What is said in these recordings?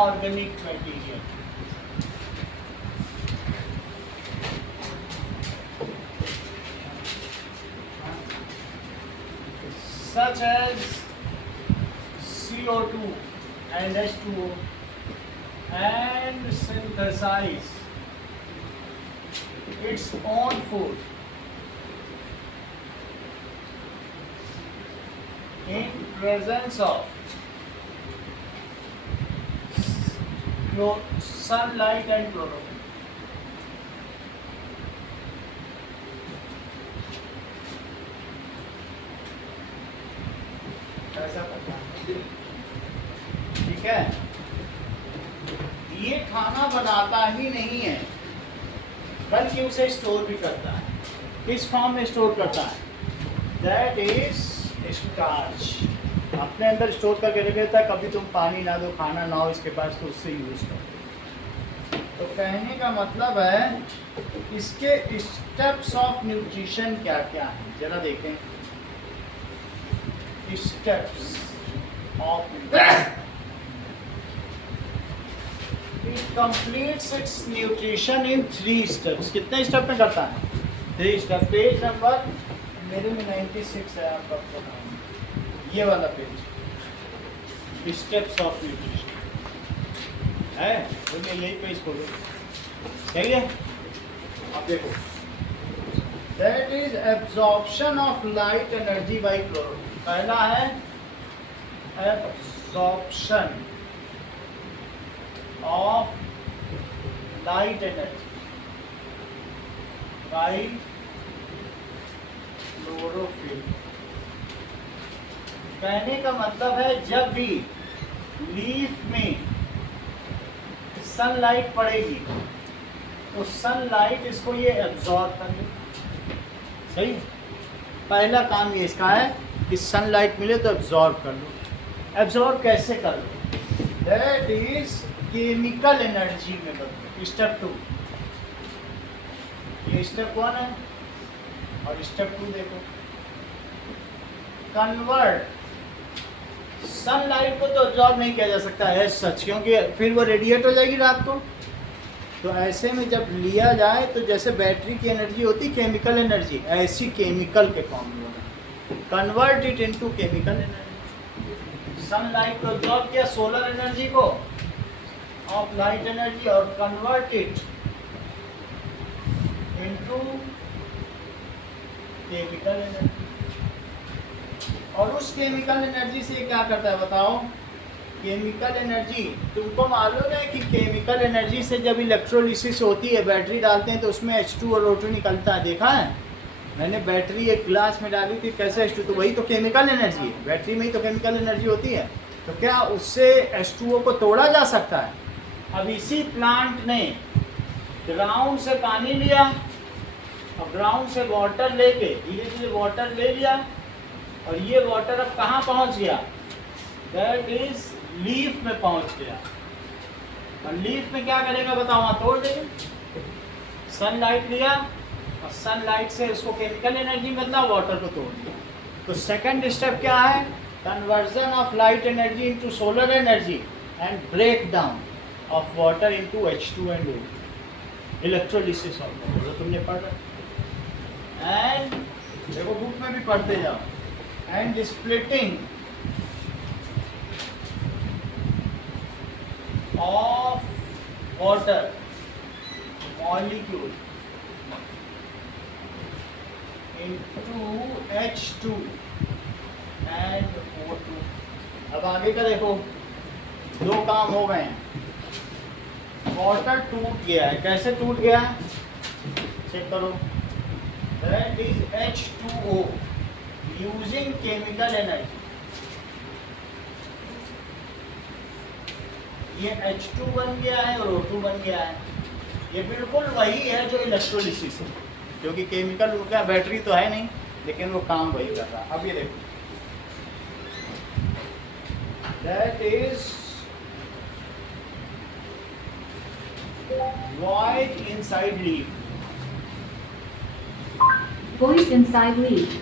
inorganic material. Such as CO2 and H2O and synthesize its own food in presence of sunlight and chlorophyll. ऐसा करना है, ठीक है। ये खाना बनाता ही नहीं है बल्कि उसे स्टोर भी करता है। किस फॉर्म में स्टोर करता है? That is starch. अपने अंदर स्टोर करके रख देता है। कभी तुम पानी ना दो, खाना ना हो इसके पास, तो उससे यूज करो। तो कहने का मतलब है इसके स्टेप्स ऑफ न्यूट्रिशन क्या क्या है, जरा देखें। Steps of it completes it's nutrition in 3 steps. कितने स्टेप में करता है? 3 स्टेप। पेज नंबर मेरे में 96 है, आपका बताऊँ ये वाला पेज, स्टेप्स ऑफ न्यूट्रिशन है। तो मैं यही पेज खोलो, सही है। अब देखो, that is absorption of light energy by chlorophyll. पहला है absorption of light energy by chlorophyll. कहने का मतलब है जब भी लीफ में सनलाइट पड़ेगी तो सनलाइट इसको ये एब्जॉर्ब कर ले। सही, पहला काम ये इसका है कि सनलाइट मिले तो एब्जॉर्ब कर लो। एब्जॉर्ब कैसे कर लो? दैट इज केमिकल एनर्जी में बदलो। स्टेप 2, ये स्टेप 1 है और स्टेप 2 देखो। कन्वर्ट, सनलाइट को तो एब्जॉर्ब नहीं किया जा सकता है सच, क्योंकि फिर वो रेडिएट हो जाएगी रात को। तो ऐसे में जब लिया जाए तो जैसे बैटरी की एनर्जी होती केमिकल एनर्जी, ऐसी केमिकल के फॉर्म में होना। Convert it into chemical energy. Sunlight को एब्जॉर्ब किया, सोलर एनर्जी को ऑफ लाइट एनर्जी, और convert it into chemical energy. और उस केमिकल एनर्जी से क्या करता है बताओ? केमिकल एनर्जी, तुमको मालूम है कि केमिकल एनर्जी से जब इलेक्ट्रोलिसिस होती है, बैटरी डालते हैं तो उसमें H2 और O2 निकलता है। देखा है मैंने, बैटरी एक गिलास में डाली थी, कैसे H2, तो वही तो केमिकल एनर्जी है। बैटरी में ही तो केमिकल एनर्जी होती है। तो क्या उससे H2O को तोड़ा जा सकता है? अब इसी प्लांट ने ग्राउंड से पानी लिया और ग्राउंड से वाटर लेके धीरे धीरे वाटर ले लिया, और ये वाटर अब कहाँ पहुँच गया? दैट इज लीफ में पहुँच गया। और लीफ में क्या करेगा बताओ? वहाँ तोड़ देगा। सनलाइट लिया और सनलाइट से उसको केमिकल एनर्जी बदला, वाटर को तोड़ दिया। तो सेकंड स्टेप क्या है? Conversion of light energy into solar energy and break down of water into H2 and O, electrolysis of water, जो तुमने पढ़ा। एंड देखो बुक में भी पढ़ते जाओ। And splitting of water molecule into H2 and O2। अब आगे का देखो, 2 काम हो गए हैं। वाटर टूट गया है, कैसे टूट गया है चेक करो। That is H2O using chemical energy. ये H2 बन गया है और O2 बन गया है। ये बिल्कुल वही है जो इलेक्ट्रोलिसिस है, क्योंकि केमिकल वो क्या, बैटरी तो है नहीं, लेकिन वो काम वही कर रहा है। अब ये देखो, that is void inside leaf। Voice inside leaf.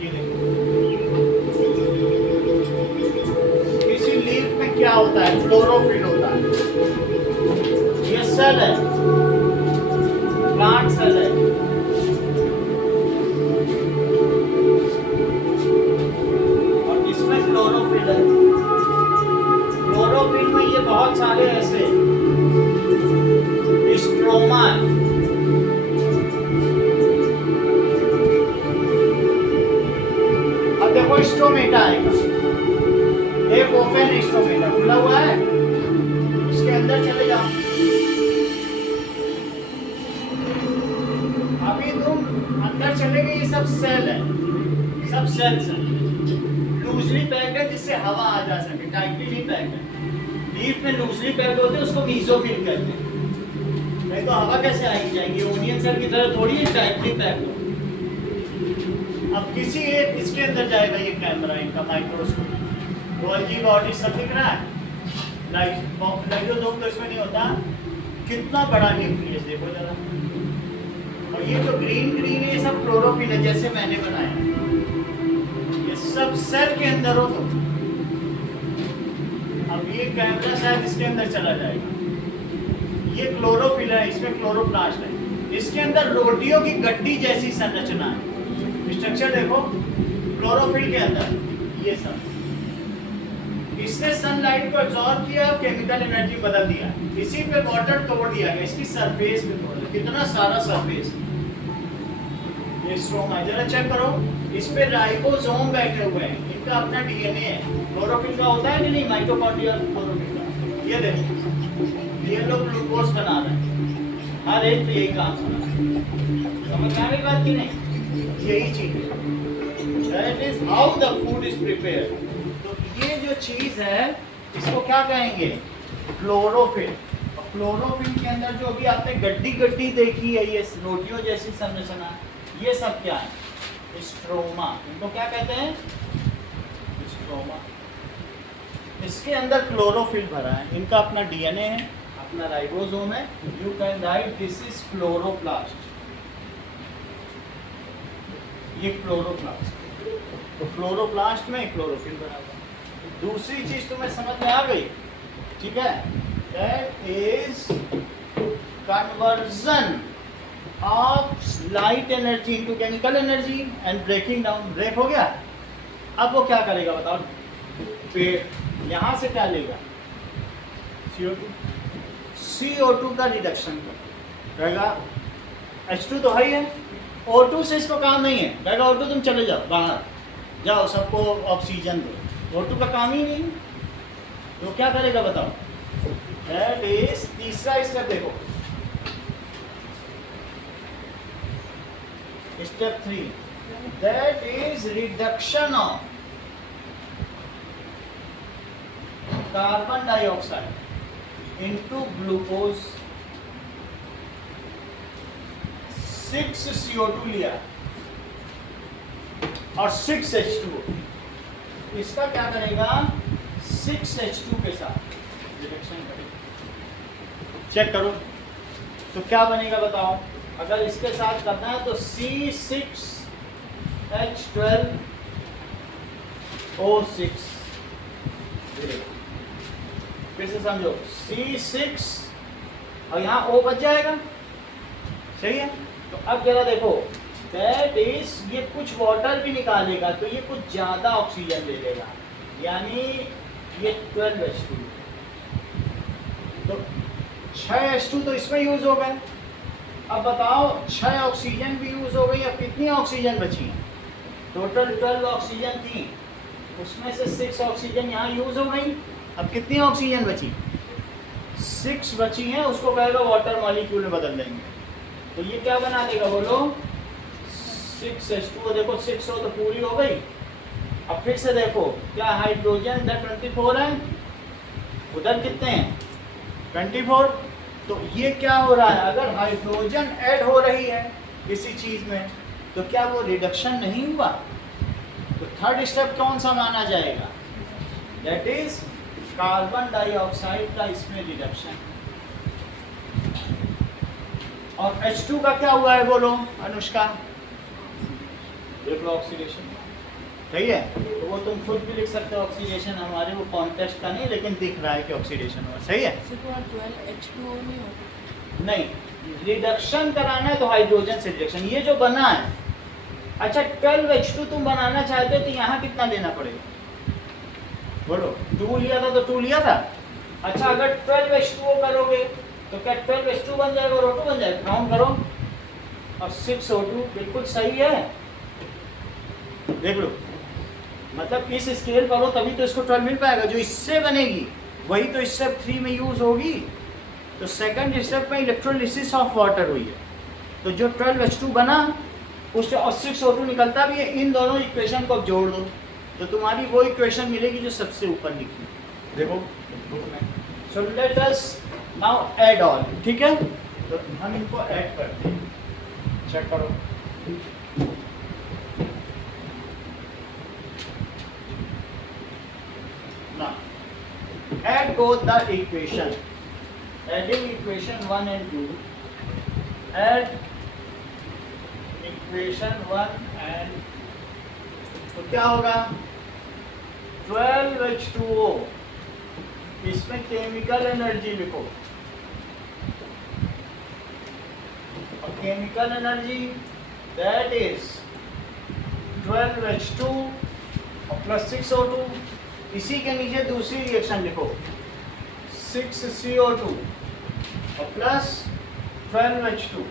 ये देखो, होता है, क्लोरोफिल होता है। ये सेल है, प्लांट सेल है। और इसमें क्लोरोफिल है। क्लोरोफिल में ये बहुत सारे ऐसे स्ट्रोमा है। अब देखो स्टोमेटा आएगा, एक ओपन स्टोमेटा खुला हुआ है, इसके अंदर चले जाओ। अभी तुम अंदर चले गए, ये सब सेल है, सब सेल्स है, लूजली पैक्ड है जिससे हवा आ जा सके, टाइटली नहीं पैक्ड है। लीफ में लूजली पैक्ड होते हैं, उसको मीजोफिल कहते हैं। नहीं तो हवा कैसे आएगी जाएगी, ओनियन सेल की तरह थोड़ी है टाइटली पैक्ड हो। अब किसी एक इसके अंदर जाएगा ये कैमरा, इनका माइक्रोस्कोप, गोल्जी बॉडी सब दिख रहा है, लाइटोस्कोप तो इसमें नहीं होता। कितना बड़ा न्यूक्लियस देखो जरा। और ये जो ग्रीन ग्रीन है ये सब क्लोरोफिल है, जैसे मैंने बनाया। ये सब सेल के अंदर हो तो अब ये कैमरा शायद इसके अंदर चला जाएगा। ये क्लोरोफिल है, इसमें क्लोरोप्लास्ट है। इसके अंदर रोटियों की गड्डी जैसी संरचना है। स्ट्रक्चर देखो क्लोरोफिल के अंदर ये सब। इसने सनलाइट को एब्जॉर्ब किया और केमिकल एनर्जी बदल दिया। इसी पे वाटर तोड़ दिया गया, इसकी सरफेस पे तोड़ दिया। कितना सारा सरफेस। ये स्ट्रोमा जरा चेक करो, इस पे राइबोसोम बैठे हुए हैं, इनका अपना डीएनए है। क्लोरोफिल का होता है कि नहीं, माइटोकॉन्ड्रिया क्लोरोफिल का। ये देखो ये लोग ग्लूकोज बना रहे हैं, हर एक पे यही काम कर रहा है। समझ में आ गई बात की नहीं? यही चीज है, that is how the food is prepared. तो ये जो चीज है इसको क्या कहेंगे, क्लोरोफिल। और क्लोरोफिल के अंदर जो अभी आपने गड्डी गड्डी देखी है, ये रोटियों जैसी संरचना, ये सब क्या है, स्ट्रोमा। इनको क्या कहते हैं, स्ट्रोमा। इसके अंदर क्लोरोफिल भरा है, इनका अपना डीएनए है, अपना राइबोसोम है। You can write this is chloroplast. ये क्लोरोप्लास्ट, तो क्लोरोप्लास्ट में क्लोरोफिल भरा हुआ। दूसरी चीज तुम्हें समझ में आ गई, ठीक है, that is conversion of light energy into chemical energy and breaking down. Break हो गया, अब वो क्या करेगा बताओ, पेड़ यहां से क्या लेगा, CO2, CO2 का रिडक्शन करेगा। H2 तो है ही है, O2 से इसको काम नहीं है, कहेगा O2 तुम चले जाओ बाहर, जाओ सबको ऑक्सीजन दो। O2 का काम ही नहीं, तो क्या करेगा बताओ। दैट इज तीसरा स्टेप देखो, step 3, that is reduction of carbon dioxide into glucose. 6 CO2 लिया और 6 H2, इसका क्या करेगा, 6 H2 के साथ रिडक्शन करेगा। चेक करो तो क्या बनेगा बताओ। अगर इसके साथ करना है तो C6H12O6, फिर से समझो, C6 और यहाँ O बच जाएगा, सही है। तो अब जरा देखो, दैट इज ये कुछ वाटर भी निकालेगा तो ये कुछ ज्यादा ऑक्सीजन ले लेगा, यानी ये 12 H2। तो 6 H2 तो इसमें यूज हो गए। अब बताओ 6 ऑक्सीजन भी यूज हो गई, अब कितनी ऑक्सीजन बची है, टोटल 12 ऑक्सीजन थी, उसमें से 6 ऑक्सीजन यहाँ यूज हो गई। अब कितनी ऑक्सीजन बची, 6 बची हैं, उसको कहेगा वाटर मॉलिक्यूल में बदल देंगे। तो ये क्या बना देगा बोलो, 6 H2। देखो 6 हो तो पूरी हो गई। अब फिर से देखो, क्या हाइड्रोजन इधर 24 है, उधर कितने हैं 24। तो ये क्या हो रहा है, अगर हाइड्रोजन ऐड हो रही है किसी चीज में तो क्या वो रिडक्शन नहीं हुआ। तो थर्ड स्टेप कौन सा माना जाएगा, दैट इज कार्बन डाइऑक्साइड का इसमें रिडक्शन। और H2 का क्या हुआ है बोलो अनुष्का, ऑक्सीडेशन, सही है। तो वो तुम खुद भी लिख सकते हो ऑक्सीडेशन, हमारे वो कॉन्टेस्ट का नहीं, लेकिन दिख रहा है कि ऑक्सीडेशन हुआ। सही है? H2O नहीं होगा। नहीं, रिडक्शन कराना है तो हाइड्रोजन से रिडक्शन, ये जो बना है। अच्छा 12H2 तुम बनाना चाहते हो तो यहाँ कितना देना पड़ेगा? बोलो, 2 लिया था तो 2 लिया था। अच्छा अगर 12H2O करोगे तो क्या 12H2 बन जाएगा और O2 बन जाएगा? काउंट करो, और 6O2 बिल्कुल सही है। देख लो, मतलब इस स्केल पर हो तभी तो इसको 12 मिल पाएगा। जो इससे बनेगी वही तो स्टेप 3 में यूज होगी। तो सेकंड स्टेप में इलेक्ट्रोलिसिस ऑफ वाटर हुई है, तो जो 12H2 बना उससे और 6O2 निकलता भी है। इन दोनों इक्वेशन को जोड़ दो तो तुम्हारी वो इक्वेशन मिलेगी जो सबसे ऊपर लिखी है। देखो बुक में। So let us now add all. ठीक है, तो हम इनको ऐड करते हैं। चेक करो, ना add both the equation, adding equation 1 and 2, add equation 1 and, तो क्या होगा? 12H2O, इसमें केमिकल एनर्जी लिखो, और chemical energy that is 12H2 और प्लस 6O2। इसी के नीचे दूसरी रिएक्शन लिखो, 6CO2 और प्लस 12H2।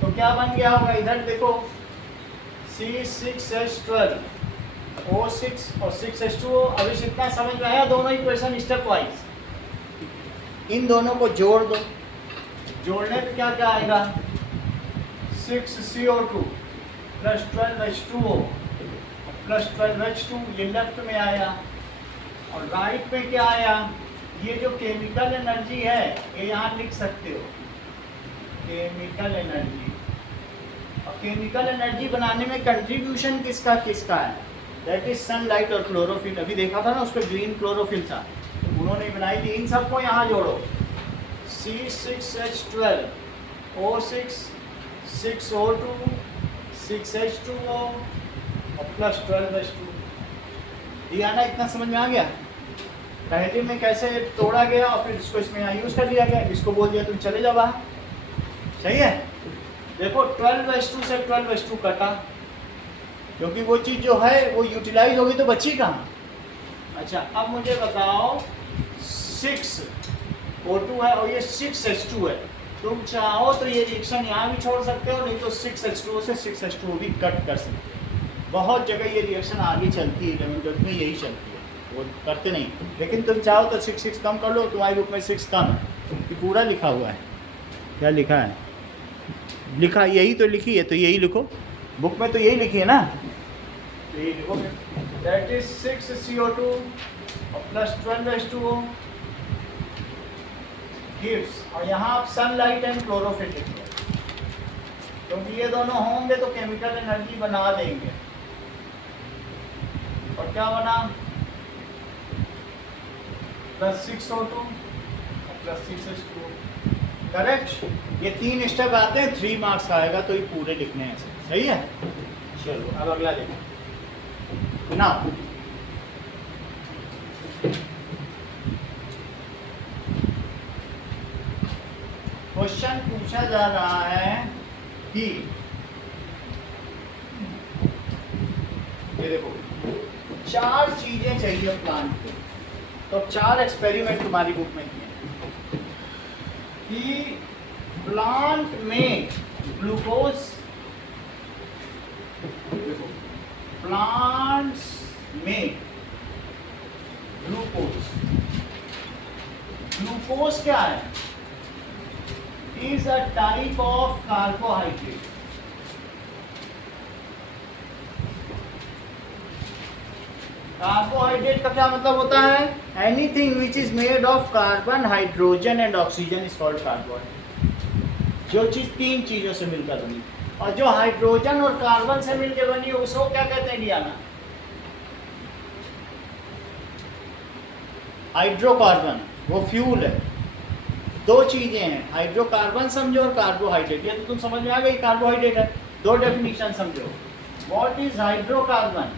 तो क्या बन गया होगा? इधर देखो, C6H12 O6 और 6H2O। अभी इतना समझ में आया? दोनों इक्वेशन स्टेप वाइज इन दोनों को जोड़ दो। जोड़ने पे क्या क्या आएगा? 6CO2 plus 12H2O plus 12H2, ये लेफ्ट में आया, और राइट में क्या आया? ये जो केमिकल एनर्जी है ये यहाँ लिख सकते हो, केमिकल एनर्जी। और केमिकल एनर्जी बनाने में कंट्रीब्यूशन किसका किसका है? दैट इज सनलाइट और क्लोरोफिल। अभी देखा था ना, उस पर ग्रीन क्लोरोफिल था, उन्होंने बनाई थी। इन सबको यहाँ जोड़ो, C6H12 O6 6O2 6H2O और प्लस 12H2। दिया ना? इतना समझ में आ गया? पहले में कैसे तोड़ा गया और फिर इसको इसमें यहाँ यूज़ कर लिया गया। इसको बोल दिया तुम चले जाओ बाहर। सही है? देखो 12H2 से 12H2 कटा, क्योंकि वो चीज़ जो है वो यूटिलाइज होगी तो बची कहाँ? अच्छा अब मुझे बताओ, 6O2 है और ये 6H2 है। तुम चाहो तो ये रिएक्शन यहाँ भी छोड़ सकते हो, नहीं तो 6H2O से 6H2O भी कट कर सकते हो। बहुत जगह ये रिएक्शन आगे चलती है, 11th में यही चलती है, वो करते नहीं। लेकिन तुम चाहो तो 6 कम कर लो, तुम्हारी बुक में 6 कम है कि पूरा लिखा हुआ है। क्या लिखा है? लिखा यही तो लिखी है, तो यही लिखो, बुक में तो यही लिखी है ना, तो यही लिखो। दैट इज 6CO2 और प्लस 12H2O गिव्स, और यहाँ आप सनलाइट एंड क्लोरोफिल लिखिए, क्योंकि ये दोनों होंगे तो केमिकल एनर्जी बना देंगे। और क्या बना? प्लस 6O2 और प्लस 6H2O। करेक्ट? ये 3 स्टेप आते हैं, 3 मार्क्स का आएगा, तो ये पूरे लिखने हैं। सही है? चलो अब अगला देखो ना। क्वेश्चन पूछा जा रहा है कि ये देखो 4 चीजें चाहिए प्लांट को, तो 4 एक्सपेरिमेंट तुम्हारी बुक में किए कि प्लांट में ग्लूकोज, देखो प्लांट्स में ग्लूकोज, ग्लूकोज क्या है? Is a type of carbohydrate. Carbohydrate का क्या मतलब होता है? Anything which is made of carbon, hydrogen and oxygen is called carbohydrate. जो चीज 3 चीजों से मिलकर बनी, और जो हाइड्रोजन और कार्बन से मिलकर बनी है उसको क्या कहते हैं डियाना? हाइड्रोकार्बन, वो फ्यूल है। 2 चीजें हैं, हाइड्रोकार्बन समझो और कार्बोहाइड्रेट। ये तो तुम समझ में आ गई, कार्बोहाइड्रेट है। 2 डेफिनेशन समझो। What is hydrocarbon?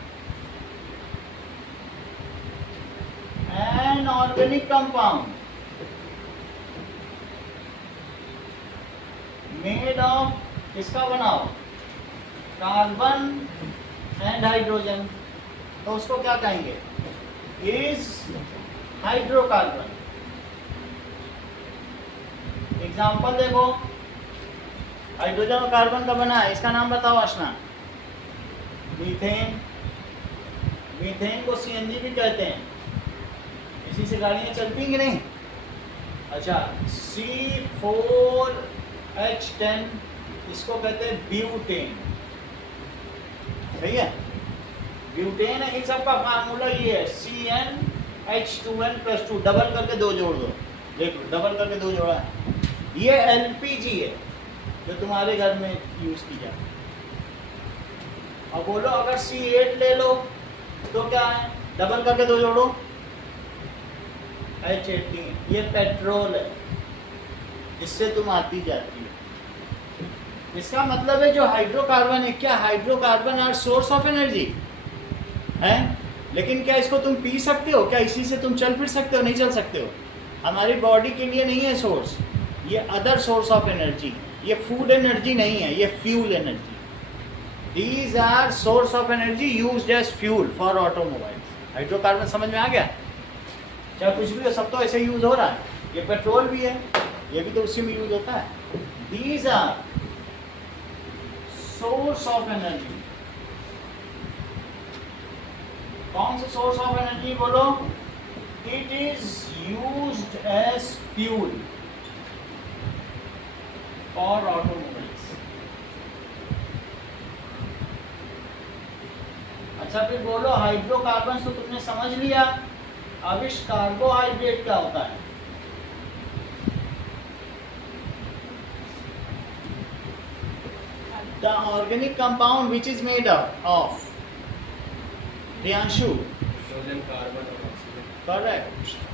An organic compound made of, इसका बनाओ, कार्बन एंड हाइड्रोजन, तो उसको क्या कहेंगे, इज हाइड्रोकार्बन। एग्जाम्पल देखो, हाइड्रोजन और कार्बन का बना है, इसका नाम बताओ आशना। मीथेन, मीथेन को सीएनजी भी कहते हैं, इसी से गाड़ियाँ चलती हैं कि नहीं। अच्छा, C4H10 इसको कहते हैं ब्यूटेन, सही है, ब्यूटेन है। इन सब का फार्मूला ये है CnH2n+2, डबल करके 2 जोड़ दो, देख लो डबल करके 2 जोड़ा है। ये LPG है जो तुम्हारे घर में यूज की जाती है। और बोलो अगर C8 ले लो तो क्या है, डबल करके 2 जोड़ो, H18, ये पेट्रोल है जिससे तुम आती जाती है। इसका मतलब है जो हाइड्रोकार्बन है, क्या hydrocarbon are source of energy है, लेकिन क्या इसको तुम पी सकते हो, क्या इसी से तुम चल फिर सकते हो, नहीं चल सकते हो। हमारी बॉडी के लिए नहीं है सोर्स, ये अदर सोर्स ऑफ एनर्जी, ये फूड एनर्जी नहीं है, ये fuel energy. These are source of energy used as fuel for automobiles. Hydrocarbon समझ में आ गया, चाहे कुछ भी हो, सब तो ऐसे यूज हो रहा है। ये पेट्रोल भी है, ये भी तो उसी में यूज होता है। These are source of energy. कौन सा सोर्स ऑफ एनर्जी बोलो, it is used as fuel for automobiles. अच्छा फिर बोलो, हाइड्रोकार्बन तो तुमने समझ लिया, अब इस कार्बोहाइड्रेट क्या होता है। The organic compound which is made of Priyanshu, hydrogen, carbon और ऑक्सीजन। करेक्ट,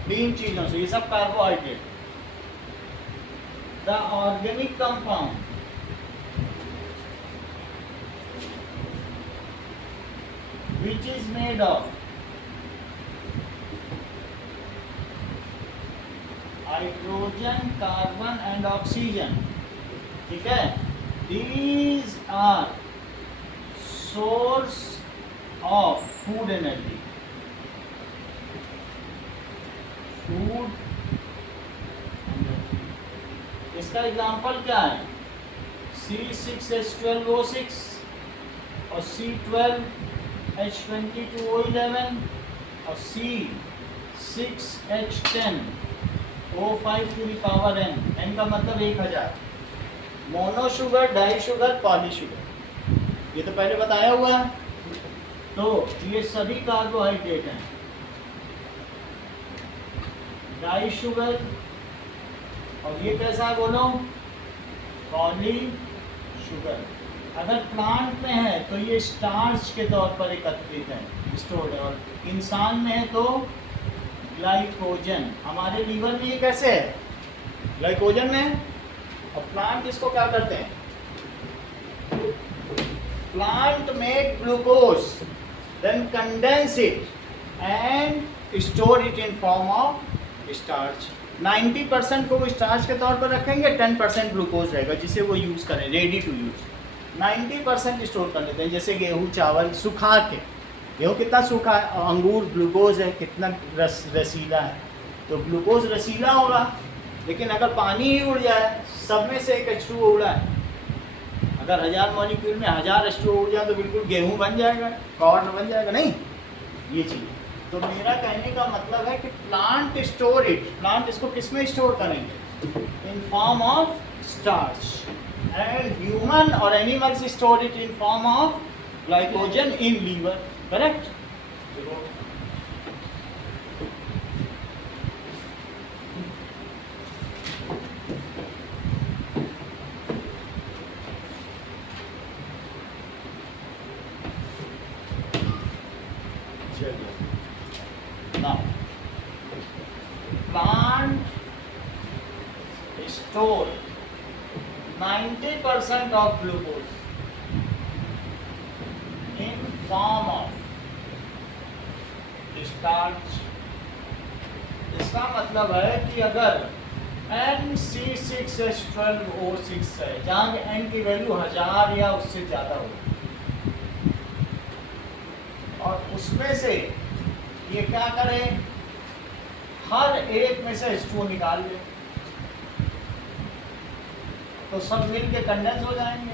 3 चीजों से, ये सब carbohydrate. The organic compound which is made of hydrogen, carbon and oxygen, ठीक है, these are source of food energy, food energy। इसका example क्या है, C6H12O6 और C12H22O11 और C6H10O5 to the power n, n का मतलब 1000। Mono sugar, di sugar, poly sugar, ये तो पहले बताया हुआ है। तो ये सभी कार्बोहाइड्रेट हैं। डाई शुगर, और ये कैसा है बोलो, पॉली शुगर। अगर प्लांट में है तो ये स्टार्च के तौर पर एकत्रित है, स्टोर्ड है, और इंसान में है तो ग्लाइकोजन। हमारे लीवर में ये कैसे है, ग्लाइकोजन में है। और प्लांट इसको क्या करते हैं, plant make glucose, then condense it and store it in form of starch. 90% को वो स्टार्च के तौर पर रखेंगे, 10% ग्लूकोज रहेगा जिसे वो यूज़ करें, रेडी टू यूज़। 90% स्टोर कर लेते हैं, जैसे गेहूँ, चावल सुखा के। गेहूँ कितना सूखा है, और अंगूर ग्लूकोज है, कितना रसीला है, तो ग्लूकोज रसीला होगा। लेकिन अगर पानी ही उड़ जाए, सब में से एक H2O उड़ा है, अगर 1000 मॉलिक्यूल में 1000 H2O उड़ जाए तो बिल्कुल गेहूँ बन जाएगा, कॉर्न बन जाएगा, नहीं ये चीज़। तो मेरा कहने का मतलब है कि प्लांट स्टोर इट, प्लांट इसको किस में स्टोर करेंगे, in form of starch, and human और animals store it in form of glycogen in liver, correct. Now, plant store 90% of glucose in form of starch इसका मतलब है कि अगर NC6H12O6 है जहाँ N की वैल्यू 1000 या उससे ज़्यादा हो और उसमें से ये क्या करे, हर एक में से H2O निकाल ले तो सब मिल के कंडेंस हो जाएंगे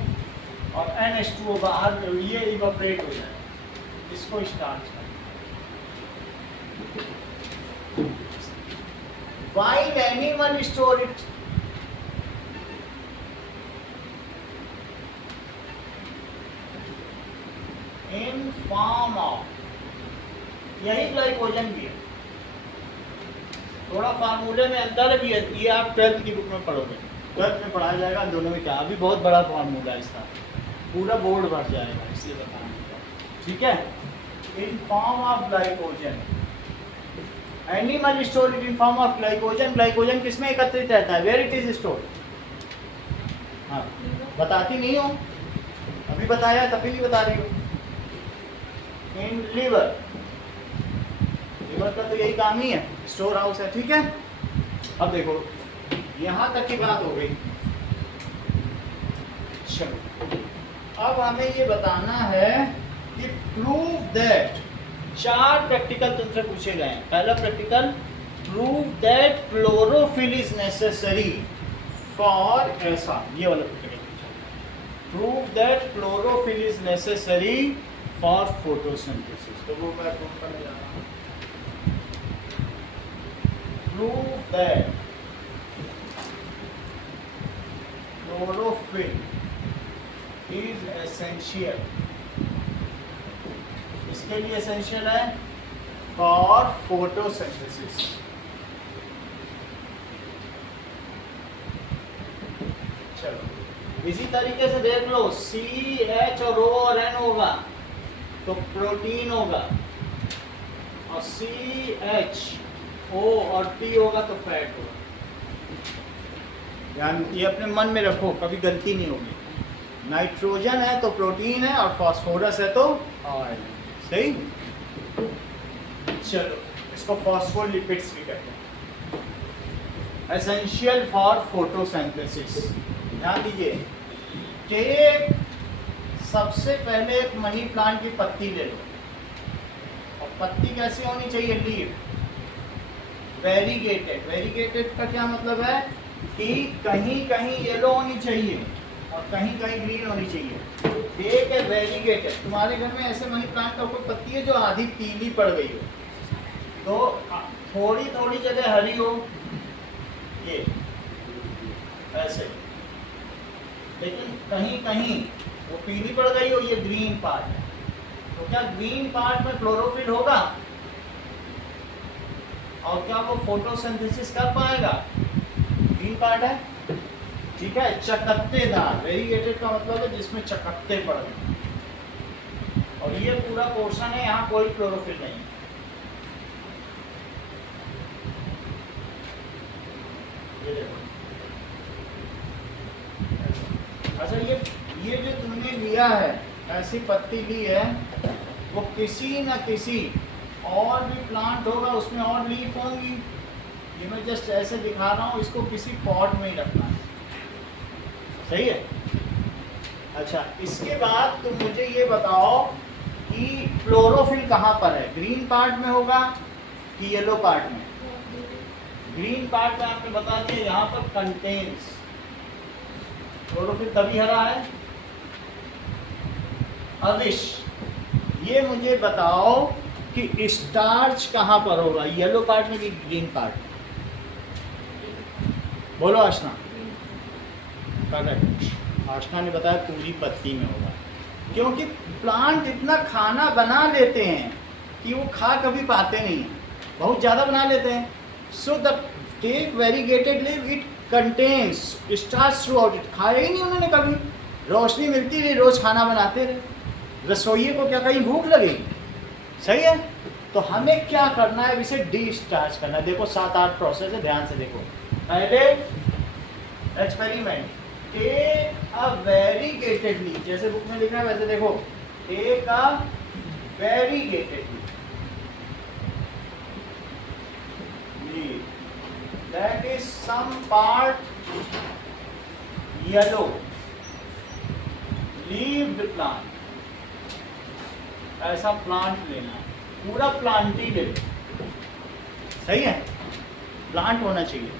और NH2O बाहर ये इवेपोरेट हो जाएगा। इसको स्टार्च करें। While animal store it in form of, यही ग्लाइकोजन भी है, थोड़ा फार्मूले में अंतर भी है, ये आप 12th की बुक में पढ़ोगे, 12th में पढ़ाया जाएगा दोनों में क्या, अभी बहुत बड़ा फार्मूला है इसका, पूरा बोर्ड भर जाएगा इसलिए बताने का, ठीक है। इन form of glycogen, animal store in form of glycogen. Glycogen किसमें एकत्रित रहता है, वेयर इट इज स्टोर? हाँ, बताती नहीं हो, अभी बताया तभी नहीं बता रही हो। इन लीवर, लीवर का तो यही काम ही है, स्टोर हाउस है, ठीक है। अब देखो यहाँ तक की बात हो गई। चलो अब हमें ये बताना है कि प्रूव दैट, 4 प्रैक्टिकल तुमसे पूछे गए हैं। पहला practical, prove that chlorophyll is necessary for ऐसा, ये वाला practical, prove that chlorophyll is necessary for photosynthesis. तो वो मैं प्रूव करने जा रहा हूँ। Prove that chlorophyll is essential, इसके लिए एसेंशियल है फॉर फोटोसिंथेसिस। चलो इसी तरीके से देख लो, CH और O और N होगा तो प्रोटीन होगा, और CHO और T होगा तो फैट होगा। ध्यान ये अपने मन में रखो, कभी गलती नहीं होगी। नाइट्रोजन है तो प्रोटीन है और फास्फोरस है तो ऑयल, सही। चलो इसको फॉस्फोलिपिड्स भी कहते हैं, एसेंशियल फॉर फोटोसिंथेसिस। ध्यान दीजिए, टेक, सबसे पहले एक मनी प्लांट की पत्ती ले लो, और पत्ती कैसी होनी चाहिए, लीफ वेरीगेटेड। वेरीगेटेड का क्या मतलब है कि कहीं कहीं येलो होनी चाहिए और कहीं कहीं ग्रीन होनी चाहिए। एक है वेरीगेटेड, तुम्हारे घर में ऐसे मनी प्लांट का कोई पत्ती है जो आधी पीली पड़ गई हो, तो थोड़ी थोड़ी जगह हरी हो, ये ऐसे, लेकिन कहीं कहीं वो पीली पड़ गई हो, ये ग्रीन पार्ट है। तो क्या ग्रीन पार्ट में क्लोरोफिल होगा और क्या वो फोटोसिंथेसिस कर पाएगा? ग्रीन पार्ट है, ठीक है। चकत्तेदार, वेरीगेटेड का मतलब है जिसमें चकत्ते पड़ गए, और ये पूरा पोर्शन है, यहाँ कोई क्लोरोफिल नहीं है। ये देखो, अच्छा ये जो तुमने लिया है, ऐसी पत्ती ली है, वो किसी न किसी और भी प्लांट होगा, उसमें और लीफ होंगी। ये मैं जस्ट ऐसे दिखा रहा हूँ, इसको किसी पॉट में ही रखना है, सही है। अच्छा, इसके बाद तुम मुझे ये बताओ कि क्लोरोफिल कहाँ पर है, ग्रीन पार्ट में होगा कि येलो पार्ट में? ग्रीन पार्ट में आपने बता दिया, यहाँ पर कंटेन्स क्लोरोफिल, तभी हरा है। अविश, ये मुझे बताओ कि स्टार्च कहाँ पर होगा, येलो पार्ट में कि ग्रीन पार्ट? बोलो आशना। करेक्ट, आशना ने बताया पूरी पत्ती में होगा, क्योंकि प्लांट इतना खाना बना लेते हैं कि वो खा कभी पाते नहीं हैं, बहुत ज़्यादा बना लेते हैं। So the take variegated leaf, it contains starch throughout, it खाया ही नहीं उन्होंने कभी, रोशनी मिलती रही, रोज़ खाना बनाते रहे, रसोइये को क्या कहीं भूख लगेगी? सही है। तो हमें क्या करना है, इसे डिस्चार्ज करना है। देखो 7-8 प्रोसेस है, ध्यान से देखो। पहले experiment, take a variegated leaf, जैसे बुक में लिखा है वैसे देखो, take a variegated leaf, that is some part yellow leaved plant. ऐसा प्लांट लेना, पूरा प्लांट ही ले लो, सही है, प्लांट होना चाहिए,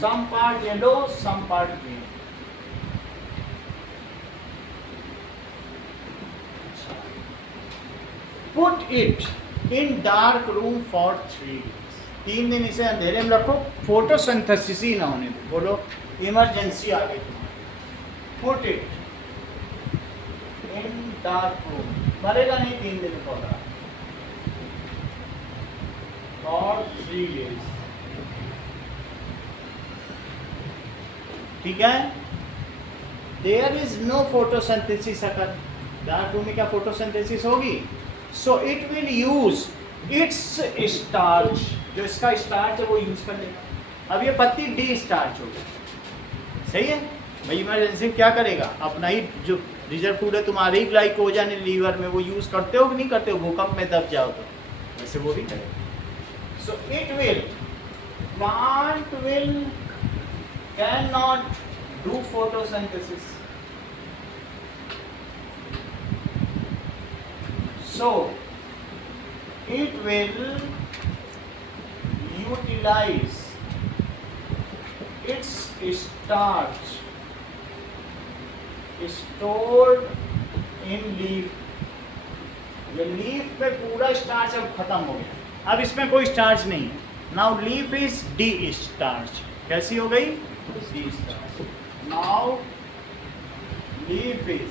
some part yellow some part green. Put it in dark room for 3 days. 3 दिन इसे अंधेरे में रखो, फोटोसिंथेसिस ही ना होने दो। बोलो इमरजेंसी आ गई तुम्हारी। Put it in dark room. मरेगा नहीं 3 दिन पौधा। For 3 days. ठीक है? There is no photosynthesis अगर डार्क रूम में क्या फोटोसिंथेसिस होगी? So it will use its starch, जो इसका स्टार्च है वो यूज कर लेगा। अब ये पत्ती डी स्टार्च हो गई, सही है भाई। इमरजेंसी क्या करेगा, अपना ही जो रिजर्व फूड है तुम्हारे ही ग्लाइकोजन है लीवर में, वो यूज करते हो कि नहीं करते हो, भूकंप में दब जाओ तो वैसे वो भी करेगा। So it will, plant will can not do photosynthesis, so it will utilize its starch stored in leaf. ये लीफ पे पूरा स्टार्च अब खत्म हो गया, अब इसमें कोई स्टार्च नहीं है। Now leaf is D starch, कैसी हो गई? D starch. Now leaf is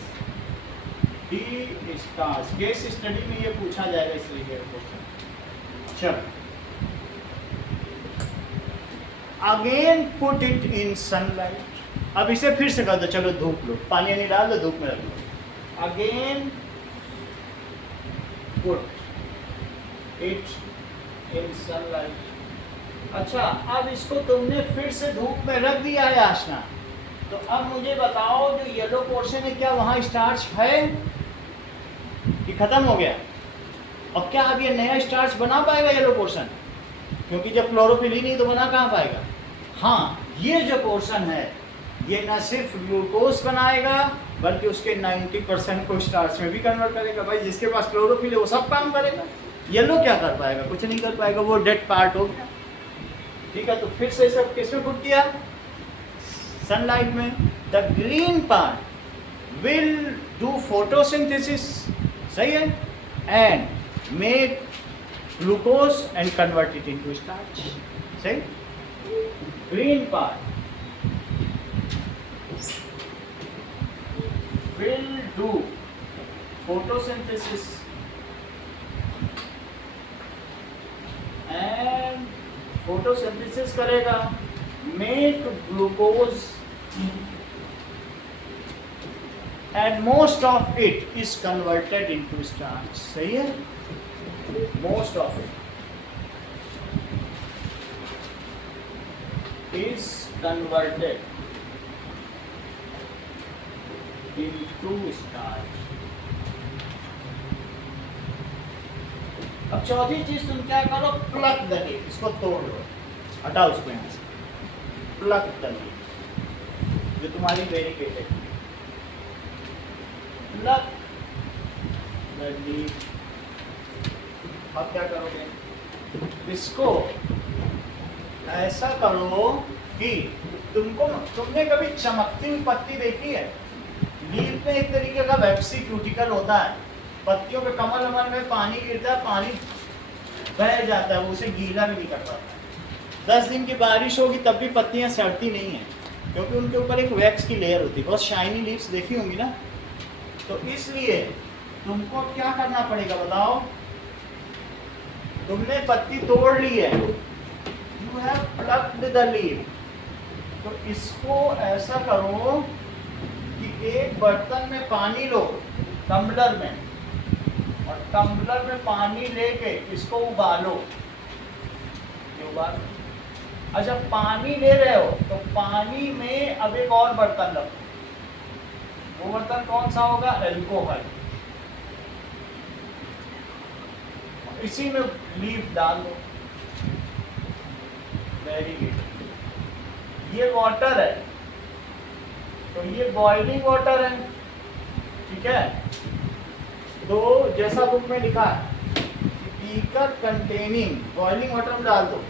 D starch. Case study में ये पूछा जाएगा इसलिए क्वेश्चन। चल again put it in sunlight. अब इसे फिर से कर दो, चलो धूप लो, पानी नहीं डाल दो, धूप में रख दो। Again put it in sunlight. अच्छा, अब इसको तुमने फिर से धूप में रख दिया है आशना, तो अब मुझे बताओ जो येलो पोर्शन है क्या वहाँ स्टार्च है कि खत्म हो गया? और क्या अब ये नया स्टार्च बना पाएगा येलो पोर्शन? क्योंकि जब क्लोरोफिल ही नहीं तो बना कहाँ पाएगा? हाँ, ये जो पोर्शन है ये न सिर्फ ग्लूकोज बनाएगा बल्कि उसके 90% को स्टार्च में भी कन्वर्ट करेगा। भाई जिसके पास क्लोरोफिल है वो सब काम करेगा, येलो क्या कर पाएगा? कुछ नहीं कर पाएगा, वो डेड पार्ट हो गया। ठीक है, तो फिर से सब किस में पुट किया? सनलाइट में। The green part will do photosynthesis, सही है, and make glucose and convert it into starch, सही। Green part will do photosynthesis and photosynthesis करेगा, make glucose and most of it is converted into starch, सही है, most of it is converted into starch। अब चौथी चीज तुम क्या करो, प्लक द लीफ, इसको तोड़ लो, हटाओ इसको यहाँ से, प्लक द लीफ जो तुम्हारी वेरिकेटेड, प्लक द लीफ। अब क्या करोगे, इसको ऐसा करो कि तुमने कभी चमकती हुई पत्ती देखी है? लीफ में एक तरीके का वैक्सी क्यूटिकल होता है, पत्तियों पे कमल अमल में पानी गिरता है, पानी बह जाता है, वो उसे गीला भी नहीं कर पाता। 10 दिन की बारिश होगी तब भी पत्तियां सड़ती नहीं है, क्योंकि उनके ऊपर एक वैक्स की लेयर होती है। बहुत शाइनी लीव्स देखी होंगी ना, तो इसलिए तुमको क्या करना पड़ेगा बताओ, तुमने पत्ती तोड़ ली है, you have plucked the leaf, तो इसको ऐसा करो कि एक बर्तन में पानी लो, टम्बलर में, और टम्बलर में पानी लेके इसको उबालो, ये उबालो। और जब पानी ले रहे हो तो पानी में अब एक और बर्तन रखो, वो बर्तन कौन सा होगा? अल्कोहल। इसी में लीफ डाल दो, वेरी गुड। ये वाटर है, तो ये बॉइलिंग वाटर है, ठीक है। तो जैसा बुक में लिखा है, बीकर कंटेनिंग बॉइलिंग वाटर में डाल दो,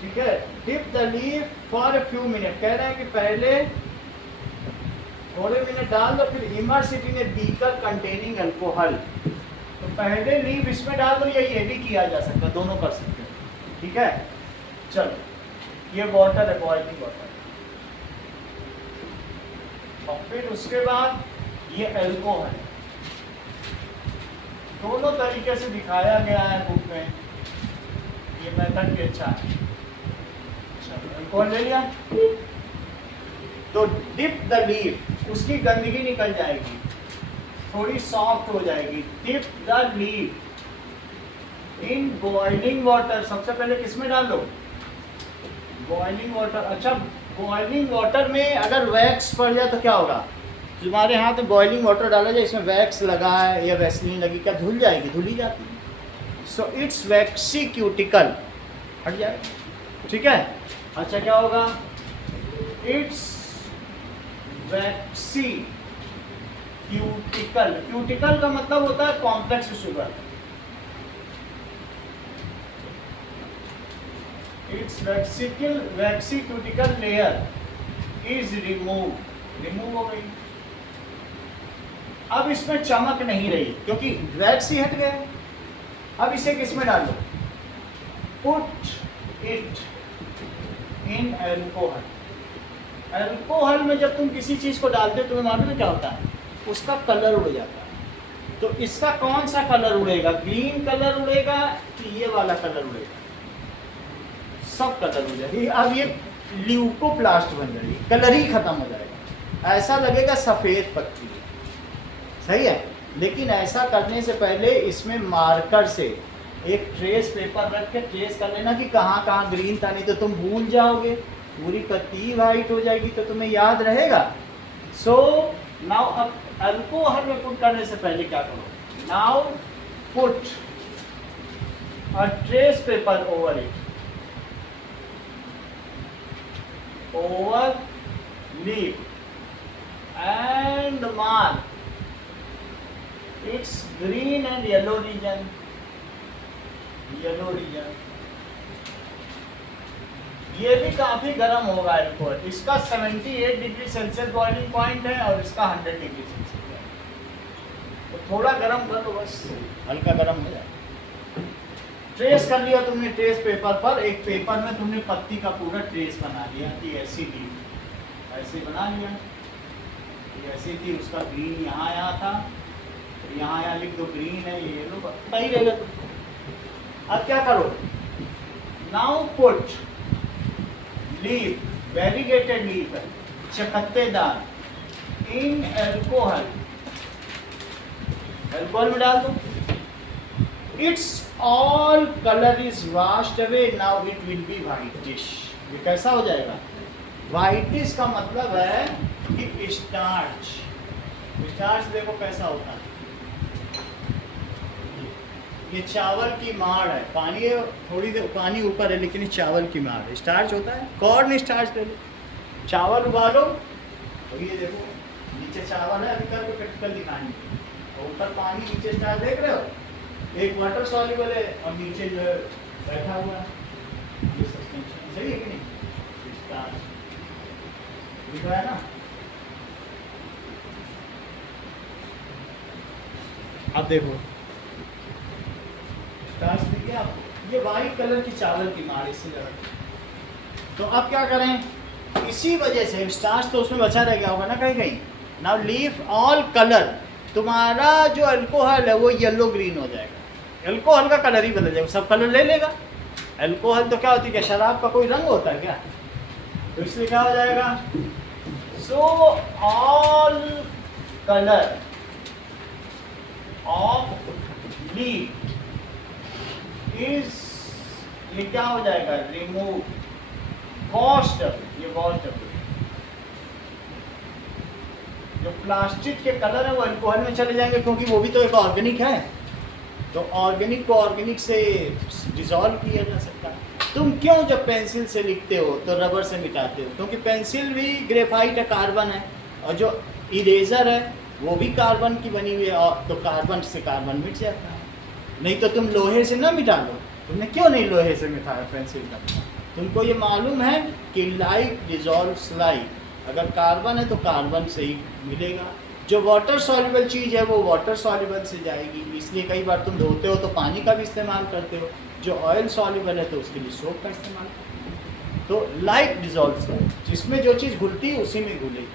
ठीक है। Dip the leaf for a few minute, कह रहे हैं कि पहले थोड़े मिनट डाल दो, फिर immerse it in a beaker containing alcohol. तो पहले लीफ इसमें डाल दो, या ये भी किया जा सकता है, दोनों कर सकते हो, ठीक है। चलो, ये वाटर है, बॉइलिंग वाटर, और फिर उसके बाद ये अल्कोहल। दोनों तरीके से दिखाया गया है बुक में, ये मेथड भी अच्छा है। चलो, अल्कोहल ले लिया, तो डिप द लीफ, उसकी गंदगी निकल जाएगी, थोड़ी सॉफ्ट हो जाएगी। Dip the leaf in boiling water, सबसे पहले किस में डाल दो, बॉइलिंग वाटर। अच्छा, बॉइलिंग वाटर में अगर वैक्स पड़ जाए तो क्या होगा, तुम्हारे हाथ में बॉइलिंग वाटर डाला जाए, इसमें वैक्स लगा है या वैसलीन लगी, क्या धुल जाएगी, धुल ही जाती है। सो इट्स वैक्सी क्यूटिकल, हट जाएगा, ठीक है। अच्छा, क्या होगा, इट्स वैक्सी क्यूटिकल। क्यूटिकल का मतलब होता है complex sugar. It's vaccine cuticle layer is remove हो गई। अब इसमें चमक नहीं रही क्योंकि वैक्स ही हट गया। अब इसे किस में डालो, put it in alcohol. Alcohol में जब तुम किसी चीज को डालते हो, तुम्हें मालूम है क्या होता है, उसका कलर उड़ जाता है। तो इसका कौन सा कलर उड़ेगा, ग्रीन कलर उड़ेगा कि ये वाला कलर उड़ेगा, सब कलर उड़ जाएगी। अब ये ल्यूकोप्लास्ट बन जाएगी, कलर ही खत्म हो जाएगा, ऐसा लगेगा सफेद पत्ती, सही है। लेकिन ऐसा करने से पहले इसमें मार्कर से एक ट्रेस पेपर रख के ट्रेस कर लेना कि कहाँ कहाँ ग्रीन था, नहीं तो तुम भूल जाओगे, पूरी पत्ती वाइट हो जाएगी, तो तुम्हें याद रहेगा। सो नाउ अब अल्कोहल में पुट करने से पहले क्या करो, now put a trace paper over it, over leaf and mark its green and yellow region, ये भी काफी गर्म होगा अल्कोहल। इसका 78 डिग्री सेल्सियस बॉइलिंग पॉइंट है और इसका 100 डिग्री सेल्सियस है। तो थोड़ा गर्म कर लो, बस हल्का गर्म हो जाए। ट्रेस कर लिया तुमने ट्रेस पेपर पर, एक पेपर में तुमने पत्ती का पूरा ट्रेस बना लिया कि ऐसी थी, ऐसे बना लिया, ऐसी थी, उसका ग्रीन यहाँ आया था, तो यहाँ लिख दो ग्रीन है, ये येलो, सही रहेगा। अब क्या करो, now put leaf, variegated leaf है, चकत्तेदार, इन अल्कोहल, अल्कोहल में डाल दो। It's all colour is washed away, now it will be whitish. ये कैसा हो जाएगा, व्हाइटिश का मतलब है कि स्टार्च, स्टार्च देखो कैसा होता है, ये चावल की माड़ है, पानी है, थोड़ी देर पानी ऊपर है, लेकिन ये चावल की माड़ है, स्टार्च होता है। कॉर्न स्टार्च ले लो, चावल उबालो, तो ये देखो नीचे चावल है, अभी करके प्रैक्टिकल दिखाएंगे, और ऊपर पानी, नीचे स्टार्च देख रहे हो, एक वाटर सॉल्युबल है और नीचे जो है बैठा हुआ है, ये सस्पेंशन, सही है कि नहीं, स्टार्च दिख रहा है ना। अब देखो स्टार्च दिख गया आपको, ये वाइट कलर की चावल की मार, इससे ज़्यादा। तो अब क्या करें, इसी वजह से स्टार्च तो उसमें बचा रह गया होगा ना कहीं कहीं। नाउ लीफ ऑल कलर, तुम्हारा जो अल्कोहल है वो येलो ग्रीन हो जाएगा, अल्कोहल का कलर ही बदल जाएगा, सब कलर ले लेगा। अल्कोहल तो क्या होती है, क्या शराब का कोई रंग होता है क्या, तो इसलिए क्या हो जाएगा, so all colour of leaf is, ये क्या हो जाएगा, रिमूव, वॉश्ड अप, ये वॉश्ड अप। जो प्लास्टिक के कलर है वो अल्कोहल में चले जाएंगे, क्योंकि वो भी तो एक ऑर्गेनिक है, तो ऑर्गेनिक को ऑर्गेनिक से डिसॉल्व किया जा सकता है। तुम क्यों जब पेंसिल से लिखते हो तो रबर से मिटाते हो? क्योंकि पेंसिल भी ग्रेफाइट है, कार्बन है, और जो इरेजर है वो भी कार्बन की बनी हुई है, और तो कार्बन से कार्बन मिट जाता है। नहीं तो तुम लोहे से ना मिटा लो। तुमने क्यों नहीं लोहे से मिटाया पेंसिल का? तुमको ये मालूम है कि लाइट डिजॉल्व्स लाइट, अगर कार्बन है तो कार्बन से ही मिलेगा। जो वाटर सॉल्युबल चीज़ है वो वाटर सॉल्युबल से जाएगी, इसलिए कई बार तुम धोते हो तो पानी का भी इस्तेमाल करते हो। जो ऑयल सॉल्युबल है तो उसके लिए सोप का इस्तेमाल करते हो। तो लाइट डिजॉल्व्स लाइट, जिसमें जो चीज़ घुलती है उसी में घुलेगी।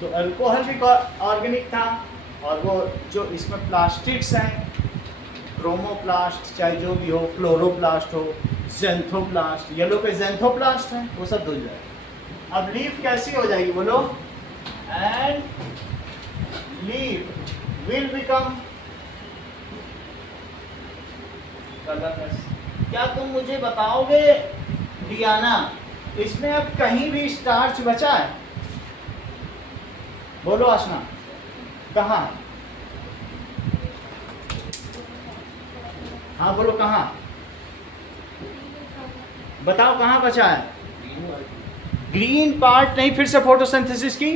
तो अल्कोहल भी ऑर्गेनिक था, और वो जो इसमें प्लास्टिक्स हैं, क्रोमोप्लास्ट चाहे जो भी हो, क्लोरोप्लास्ट हो, जेंथोप्लास्ट, येलो पे जेंथोप्लास्ट है, वो सब धुल जाएगा। अब लीफ कैसी हो जाएगी बोलो? And leaf will become colourless. क्या तुम मुझे बताओगे डियाना, इसमें अब कहीं भी स्टार्च बचा है? बोलो आसना, कहाँ? हाँ बोलो कहाँ, बताओ कहाँ बचा है? ग्रीन पार्ट नहीं, फिर से फोटोसिंथेसिस की,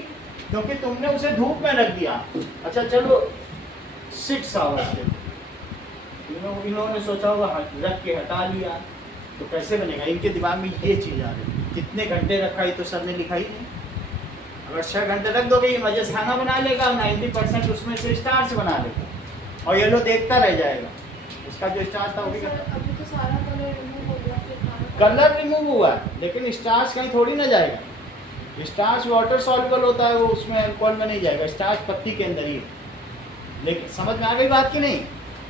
क्योंकि तुमने उसे धूप में रख दिया। अच्छा चलो 6 आवर्स से इन्होंने सोचा होगा रख के हटा लिया, तो कैसे बनेगा? इनके दिमाग में ये चीज़ आ रही, कितने घंटे रखा ही तो सर ने लिखा ही नहीं। अगर 6 घंटे रख दोगे ये मजे से खाना बना लेगा, 90% उसमें से स्टार्च बना लेगा, और ये लो देखता रह जाएगा, उसका जो स्टार्च था वो भी अभी तो सारा कलर रिमूव हो गया, फिर खाना कलर रिमूव हुआ है, लेकिन स्टार्च कहीं थोड़ी ना जाएगा। स्टार्च वाटर सॉल्युबल होता है, वो उसमें अल्कोहल में नहीं जाएगा, स्टार्च पत्ती के अंदर ही है। लेकिन समझ में आ गई बात की नहीं?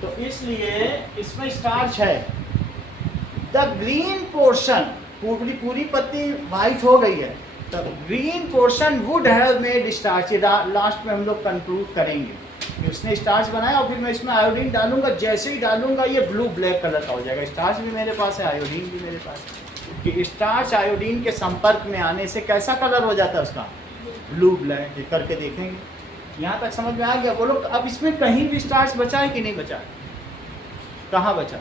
तो इसलिए इसमें स्टार्च है। द ग्रीन पोर्शन, पूरी पत्ती वाइट हो गई है, तो green portion would have made starch. Last में हम लोग कंक्लूड करेंगे कि उसने स्टार्च बनाया, और फिर मैं इसमें आयोडीन डालूंगा, जैसे ही डालूंगा ये ब्लू ब्लैक कलर का हो जाएगा। स्टार्च भी मेरे पास है, आयोडीन भी मेरे पास है, कि स्टार्च आयोडीन के संपर्क में आने से कैसा कलर हो जाता है उसका? Blue black. ये करके देखेंगे। यहाँ तक समझ में आ गया? बोलो अब इसमें कहीं भी स्टार्च बचा है कि नहीं बचा? कहाँ बचा?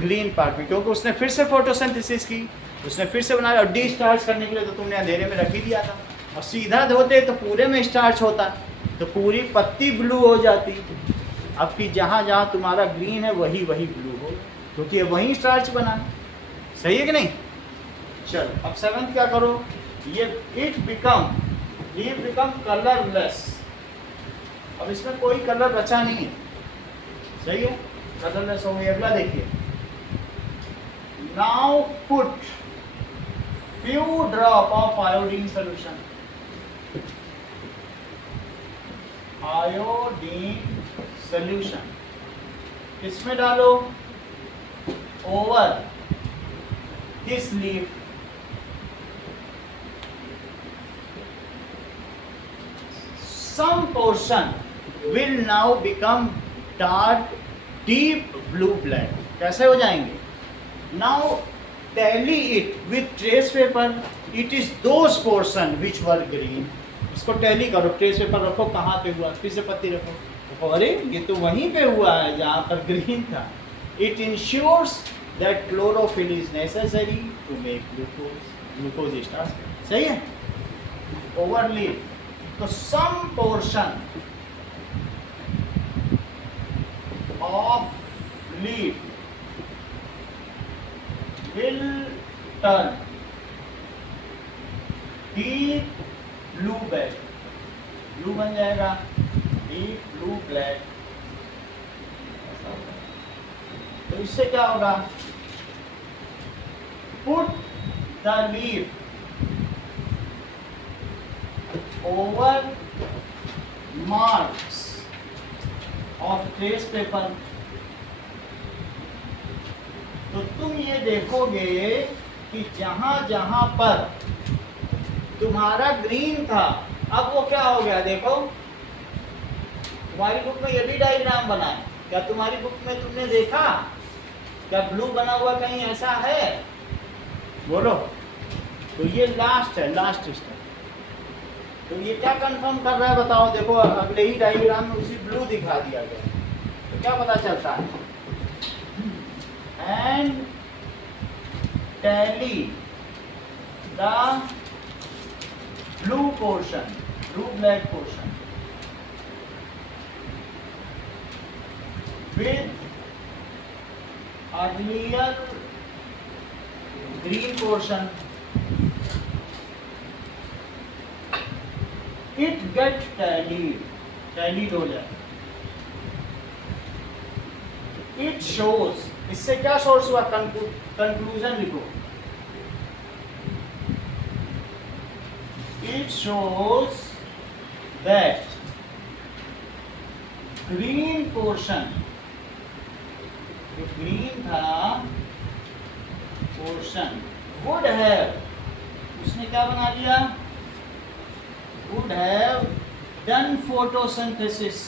ग्रीन पार्ट में, क्योंकि उसने फिर से फोटोसिंथेसिस की, उसने फिर से बनाया, और डी स्टार्च करने के लिए तो तुमने अंधेरे में रख ही दिया था, और सीधा धोते तो पूरे में स्टार्च होता, तो पूरी पत्ती ब्लू हो जाती। अब कि जहाँ जहाँ तुम्हारा ग्रीन है वही ब्लू हो, क्योंकि ये वही स्टार्च बना। सही है कि नहीं? चलो अब 7th क्या करो? ये इट बिकम कलरलेस। अब इसमें कोई कलर बचा नहीं है, सही है, कलरलेस हो गया। अगला देखिए, now put few drop of iodine solution. Iodine solution किसमें डालो? Over this leaf. Some portion will now become dark deep blue black. कैसे हो जाएंगे? Now tally it with trace paper. It is those portion which were green. इसको tally करो, trace paper रखो, कहाँ पे हुआ, फिर से पत्ती रखो, अरे ये तो वहीं पे हुआ है जहाँ पर ग्रीन था। It ensures that chlorophyll is necessary to make glucose starch. सही है? Overleaf. तो some portion of leaf will turn deep blue black, blue बन जाएगा, deep blue black। तो इससे क्या होगा? Put the leaf over marks of trace paper। तो तुम ये देखोगे कि जहां जहां पर तुम्हारा ग्रीन था, अब वो क्या हो गया? देखो तुम्हारी बुक में ये भी डायग्राम बना है, क्या तुम्हारी बुक में तुमने देखा? क्या ब्लू बना हुआ कहीं ऐसा है? बोलो। तो ये लास्ट है, लास्ट स्टेप। तो ये क्या कंफर्म कर रहा है बताओ? देखो अगले ही डायग्राम में उसी ब्लू दिखा दिया गया, तो क्या पता चलता है? And tally the blue portion, blue black portion with earlier green portion. It get tallied हो जाए. It shows, इससे क्या सोर्स हुआ? कंक्लूजन लिखो. It shows that green portion, जो ग्रीन था पोर्शन, would have, उसने क्या बना लिया? would have done photosynthesis.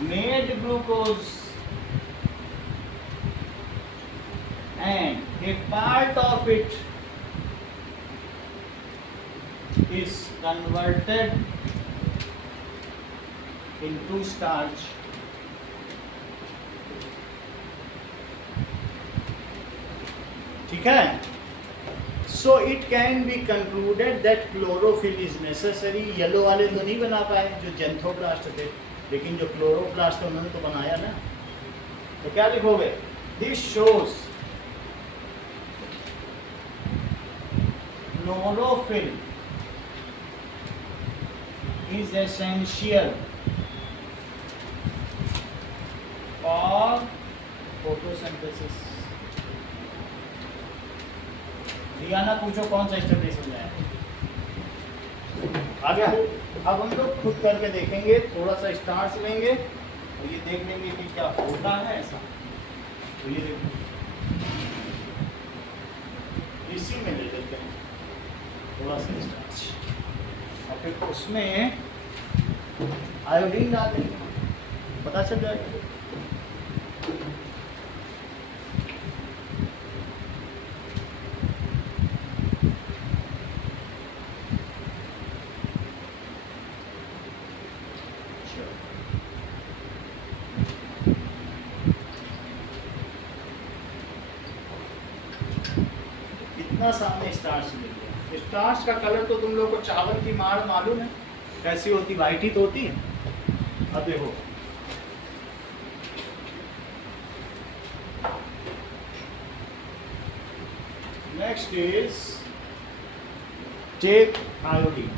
Made glucose and a part of it is converted into starch. ठीक है. So it can be concluded that chlorophyll is necessary. Yellow वाले तो नहीं बना पाए जो जेंथोप्लास्ट थे, लेकिन जो क्लोरोप्लास्ट थे उन्होंने तो बनाया ना. तो क्या लिखोगे? This shows chlorophyll is essential for photosynthesis. Riyana पूछो कौन सा स्टेप नहीं समझाया? आगे अब हम लोग खुद करके देखेंगे. थोड़ा सा स्टार्च लेंगे और ये देख लेंगे कि क्या होता है ऐसा. तो ये देखो, इसी में ले लेते हैं थोड़ा सा स्टार्च और फिर उसमें आयोडीन डाल देंगे. पता चल जाएगा. सामने स्टार्च मिल गया. स्टार्च का कलर तो तुम लोग को चावल की माड़ मालूम है कैसी होती? वाइट ही तो होती है. अब देखो, next is take iodine.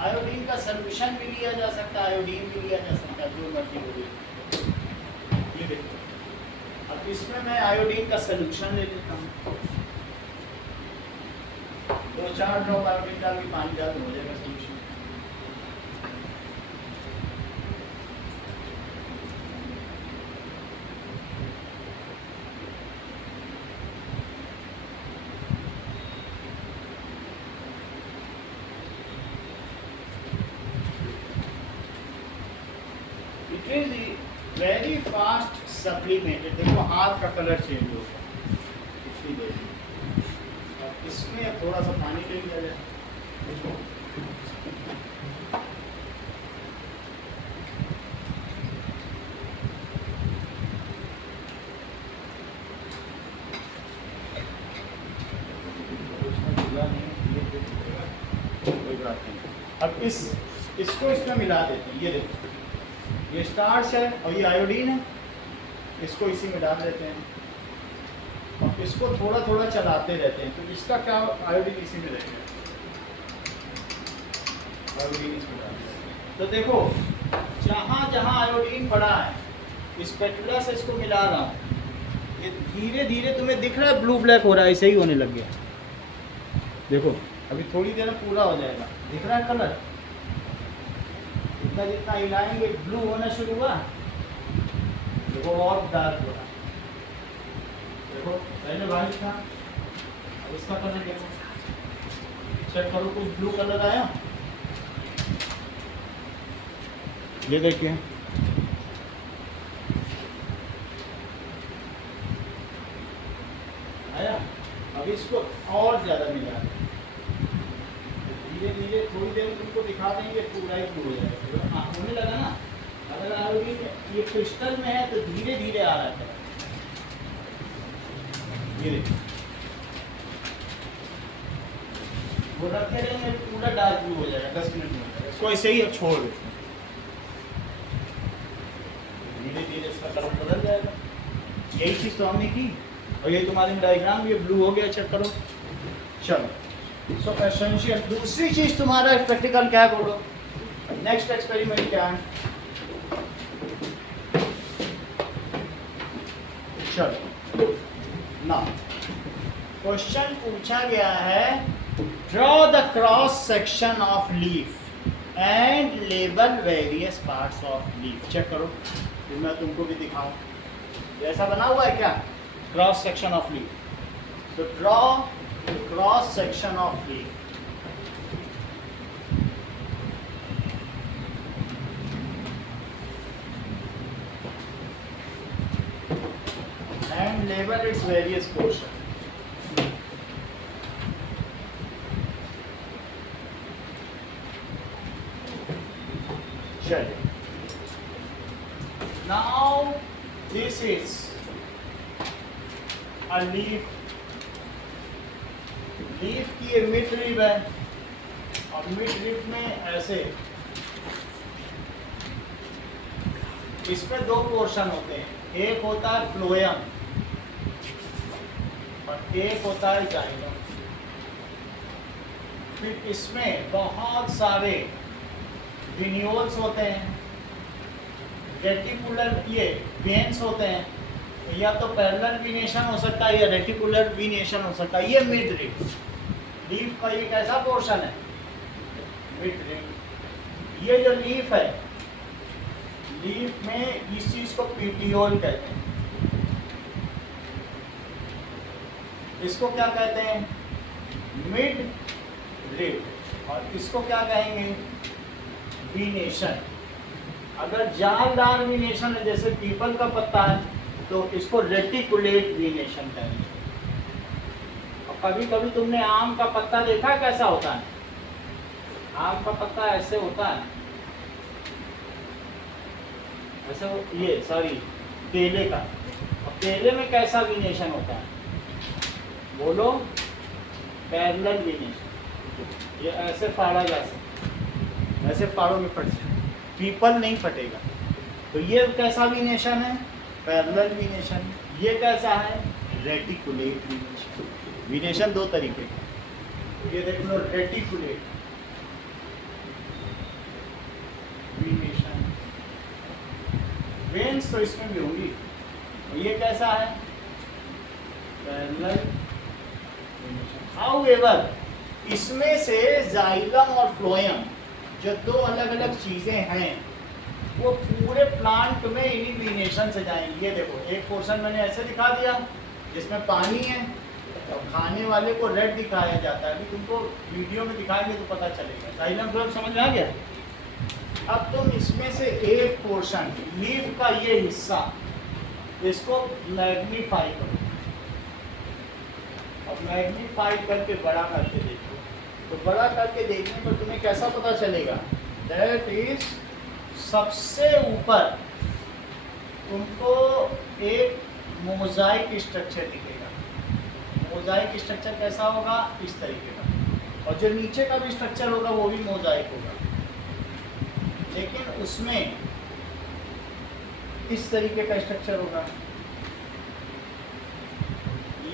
Iodine का सॉल्यूशन भी लिया जा सकता है, आयोडीन भी लिया जा सकता है, जो मर्जी हो. ये देखो, अब इसमें मैं आयोडीन का सॉल्यूशन ले लेता हूँ. 2-4 ड्रॉप आयोडीन डाल के पानी डाल हो जाएगा solution. It is very fast supplemented. देखो हाथ का कलर चेंज हो गया इतनी देर में. अब इसमें थोड़ा सा पानी ले लिया जाए. कोई बात नहीं. अब इसको इसमें मिला देते हैं. ये देखो, ये स्टार्च है और ये आयोडीन है. इसको इसी में डाल देते हैं और इसको थोड़ा थोड़ा चलाते रहते हैं. तो इसका क्या, आयोडीन इसी में रहेगा. आयोडीन इसमें डाल देते हैं. तो देखो, जहाँ जहाँ आयोडीन पड़ा है स्पैटुला से इसको मिला रहा हूँ. ये धीरे धीरे तुम्हें दिख रहा है ब्लू ब्लैक हो रहा है. ऐसे ही होने लग गया. देखो अभी थोड़ी देर में पूरा हो जाएगा. दिख रहा है कलर? इतना जितना हिलाएंगे ब्लू होना शुरू हुआ. देखो और डार्क हो रहा. देखो पहले व्हाइट था, अब इसका कलर देखो. चेक करो कुछ ब्लू कलर आया. ये देखिए, आया. अब इसको और ज्यादा मिला. धीरे धीरे थोड़ी देर तुमको दिख दिखा देंगे पूरा ही हो जाएगा। हाँ होने लगा ना। अगर आरोगी ये क्रिस्टल में है तो धीरे धीरे आ रहा है। ये देखिए वो रखे रहेंगे पूरा डार्क ब्लू हो जाएगा 10 मिनट में हो जाएगा। इसको ऐसे ही अब छोड़ देते हैं, धीरे धीरे इसका कलर बदल जाएगा। यही चीज़ तो हमने की और ये तुम्हारे डायग्राम ये ब्लू हो गया। चेक करो। चलो सो एसेंशियल। दूसरी चीज़ तुम्हारा प्रैक्टिकल क्या है बोलो। नेक्स्ट एक्सपेरिमेंट क्या है। चलो ना क्वेश्चन पूछा गया है draw the cross section of leaf and label various parts of leaf. Check करो फिर मैं तुमको भी दिखाऊं। ऐसा बना हुआ है क्या cross section of leaf. So draw cross section of leaf and label its various portions. चलिए now this is a leaf. Leaf की ये मिड रिब है और मिड रिब में ऐसे इसमें दो पोर्शन होते हैं, एक होता है फ्लोएम और एक होता है जाइलम। फिर इसमें बहुत सारे विन्यूल्स होते हैं, रेटिकुलर ये वेन्स होते हैं, या तो पैरेलल वीनेशन हो सकता है या रेटिकुलर वीनेशन हो सकता है। ये मिड रिब लीफ का ये कैसा पोर्शन है मिड रिब। ये जो लीफ है लीफ में इस चीज को पीटियोल कहते हैं। इसको क्या कहते हैं मिड रिब और इसको क्या कहेंगे वीनेशन। अगर जालदार वीनेशन है जैसे पीपल का पत्ता है तो इसको रेटिकुलेट वीनेशन कहेंगे। और कभी कभी तुमने आम का पत्ता देखा कैसा होता है। आम का पत्ता ऐसे होता है ऐसे ये सॉरी केले का। और केले में कैसा वीनेशन होता है बोलो पैरेलल वीनेशन। ये ऐसे फाड़ा जा सकता है, ऐसे फाड़ों में फट जाए, पीपल नहीं फटेगा। तो ये कैसा वीनेशन है पैरेलल वीनेशन। ये कैसा है रेटिकुलेट वीनेशन। वीनेशन दो तरीके का, ये देख लो रेटिकुलेट वीनेशन। वेन्स तो इसमें भी होंगी। और ये कैसा है पैरेलल वीनेशन। हाउएवर इसमें से जाइलम और फ्लोएम जो दो अलग अलग चीजें हैं वो पूरे प्लांट में इन्हीं वीनेशन से जाएंगी। ये देखो एक पोर्शन मैंने ऐसे दिखा दिया जिसमें पानी है और खाने वाले को रेड दिखाया जाता है। अभी तुमको वीडियो में दिखाएंगे तो पता चलेगा। जाइलम फ्लोएम समझ में आ गया। अब तुम इसमें से एक पोर्शन लीफ का ये हिस्सा इसको मैग्नीफाई करो और मैग्नीफाई करके बड़ा करके देखो। तो बड़ा करके देखने पर तुम्हें कैसा पता चलेगा दैट इज सबसे ऊपर तुमको एक मोजाइक स्ट्रक्चर दिखेगा। मोजाइक स्ट्रक्चर कैसा होगा इस तरीके का। और जो नीचे का भी स्ट्रक्चर होगा वो भी मोजाइक होगा, लेकिन उसमें इस तरीके का स्ट्रक्चर होगा।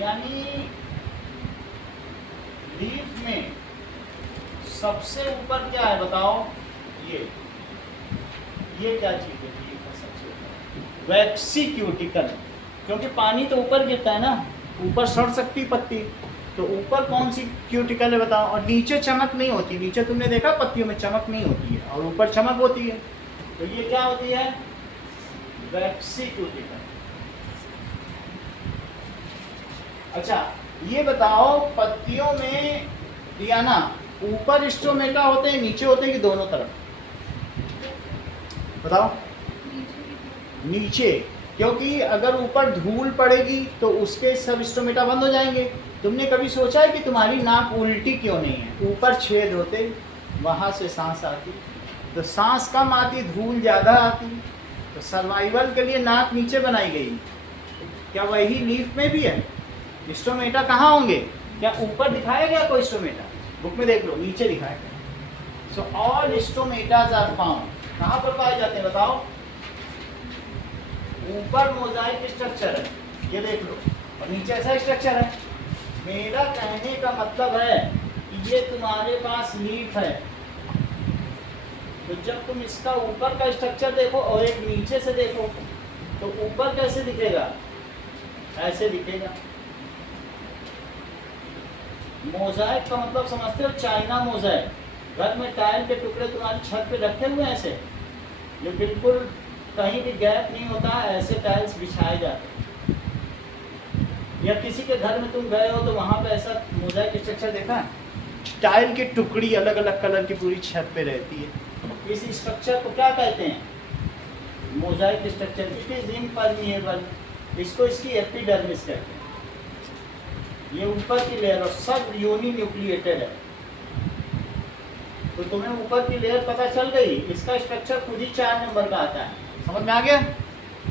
यानी लीफ में सबसे ऊपर क्या है बताओ। ये क्या चीज़ है लीफ का सबसे ऊपर वैक्सी क्यूटिकल। क्योंकि पानी तो ऊपर गिरता है ना, ऊपर सड़ सकती पत्ती, तो ऊपर कौन सी क्यूटिकल है बताओ। और नीचे चमक नहीं होती। नीचे तुमने देखा पत्तियों में चमक नहीं होती है और ऊपर चमक होती है। तो ये क्या होती है वैक्सी क्यूटिकल। अच्छा ये बताओ पत्तियों में डियाना ऊपर स्टोमेटा होते हैं नीचे होते हैं कि दोनों तरफ बताओ। नीचे, क्योंकि अगर ऊपर धूल पड़ेगी तो उसके सब स्टोमेटा बंद हो जाएंगे। तुमने कभी सोचा है कि तुम्हारी नाक उल्टी क्यों नहीं है। ऊपर छेद होते वहाँ से सांस आती, तो सांस कम आती, धूल ज़्यादा आती, तो सर्वाइवल के लिए नाक नीचे बनाई गई। क्या वही लीफ में भी है? स्टोमेटा कहाँ होंगे? क्या ऊपर दिखाया गया कोई स्टोमेटा? बुक में देख लो, नीचे दिखाया गया। So all stomatas are found, कहाँ पर पाए जाते हैं बताओ? ऊपर मोजाइक स्ट्रक्चर है, ये देख लो, और नीचे ऐसा स्ट्रक्चर है। मेरा कहने का मतलब है कि ये तुम्हारे पास लीफ है, तो जब तुम इसका ऊपर का स्ट्रक्चर देखो और एक नीचे से देखो, तो ऊपर कैसे दिखेगा? ऐसे दिखेगा। मोजाइक का मतलब समझते हो? China Mosaic. घर में टाइल के टुकड़े तुम्हारी छत पे रखे हुए हैं ऐसे, जो बिल्कुल कहीं भी गैप नहीं होता, ऐसे टाइल्स बिछाए जाते हैं। या किसी के घर में तुम गए हो तो वहाँ पे ऐसा मोजाइक स्ट्रक्चर देखा है? टाइल की टुकड़ी अलग अलग कलर की पूरी छत पे रहती है। इस स्ट्रक्चर को क्या कहते हैं? Mosaic structure. It is impermeable, इसको इसकी एपिडर्मिस कहते हैं। ये ऊपर की लेयर और सब यूनि न्यूक्लिएटेड है। तो तुम्हें ऊपर की लेयर पता चल गई, इसका स्ट्रक्चर खुद ही 4 नंबर का आता है। समझ में आ गया?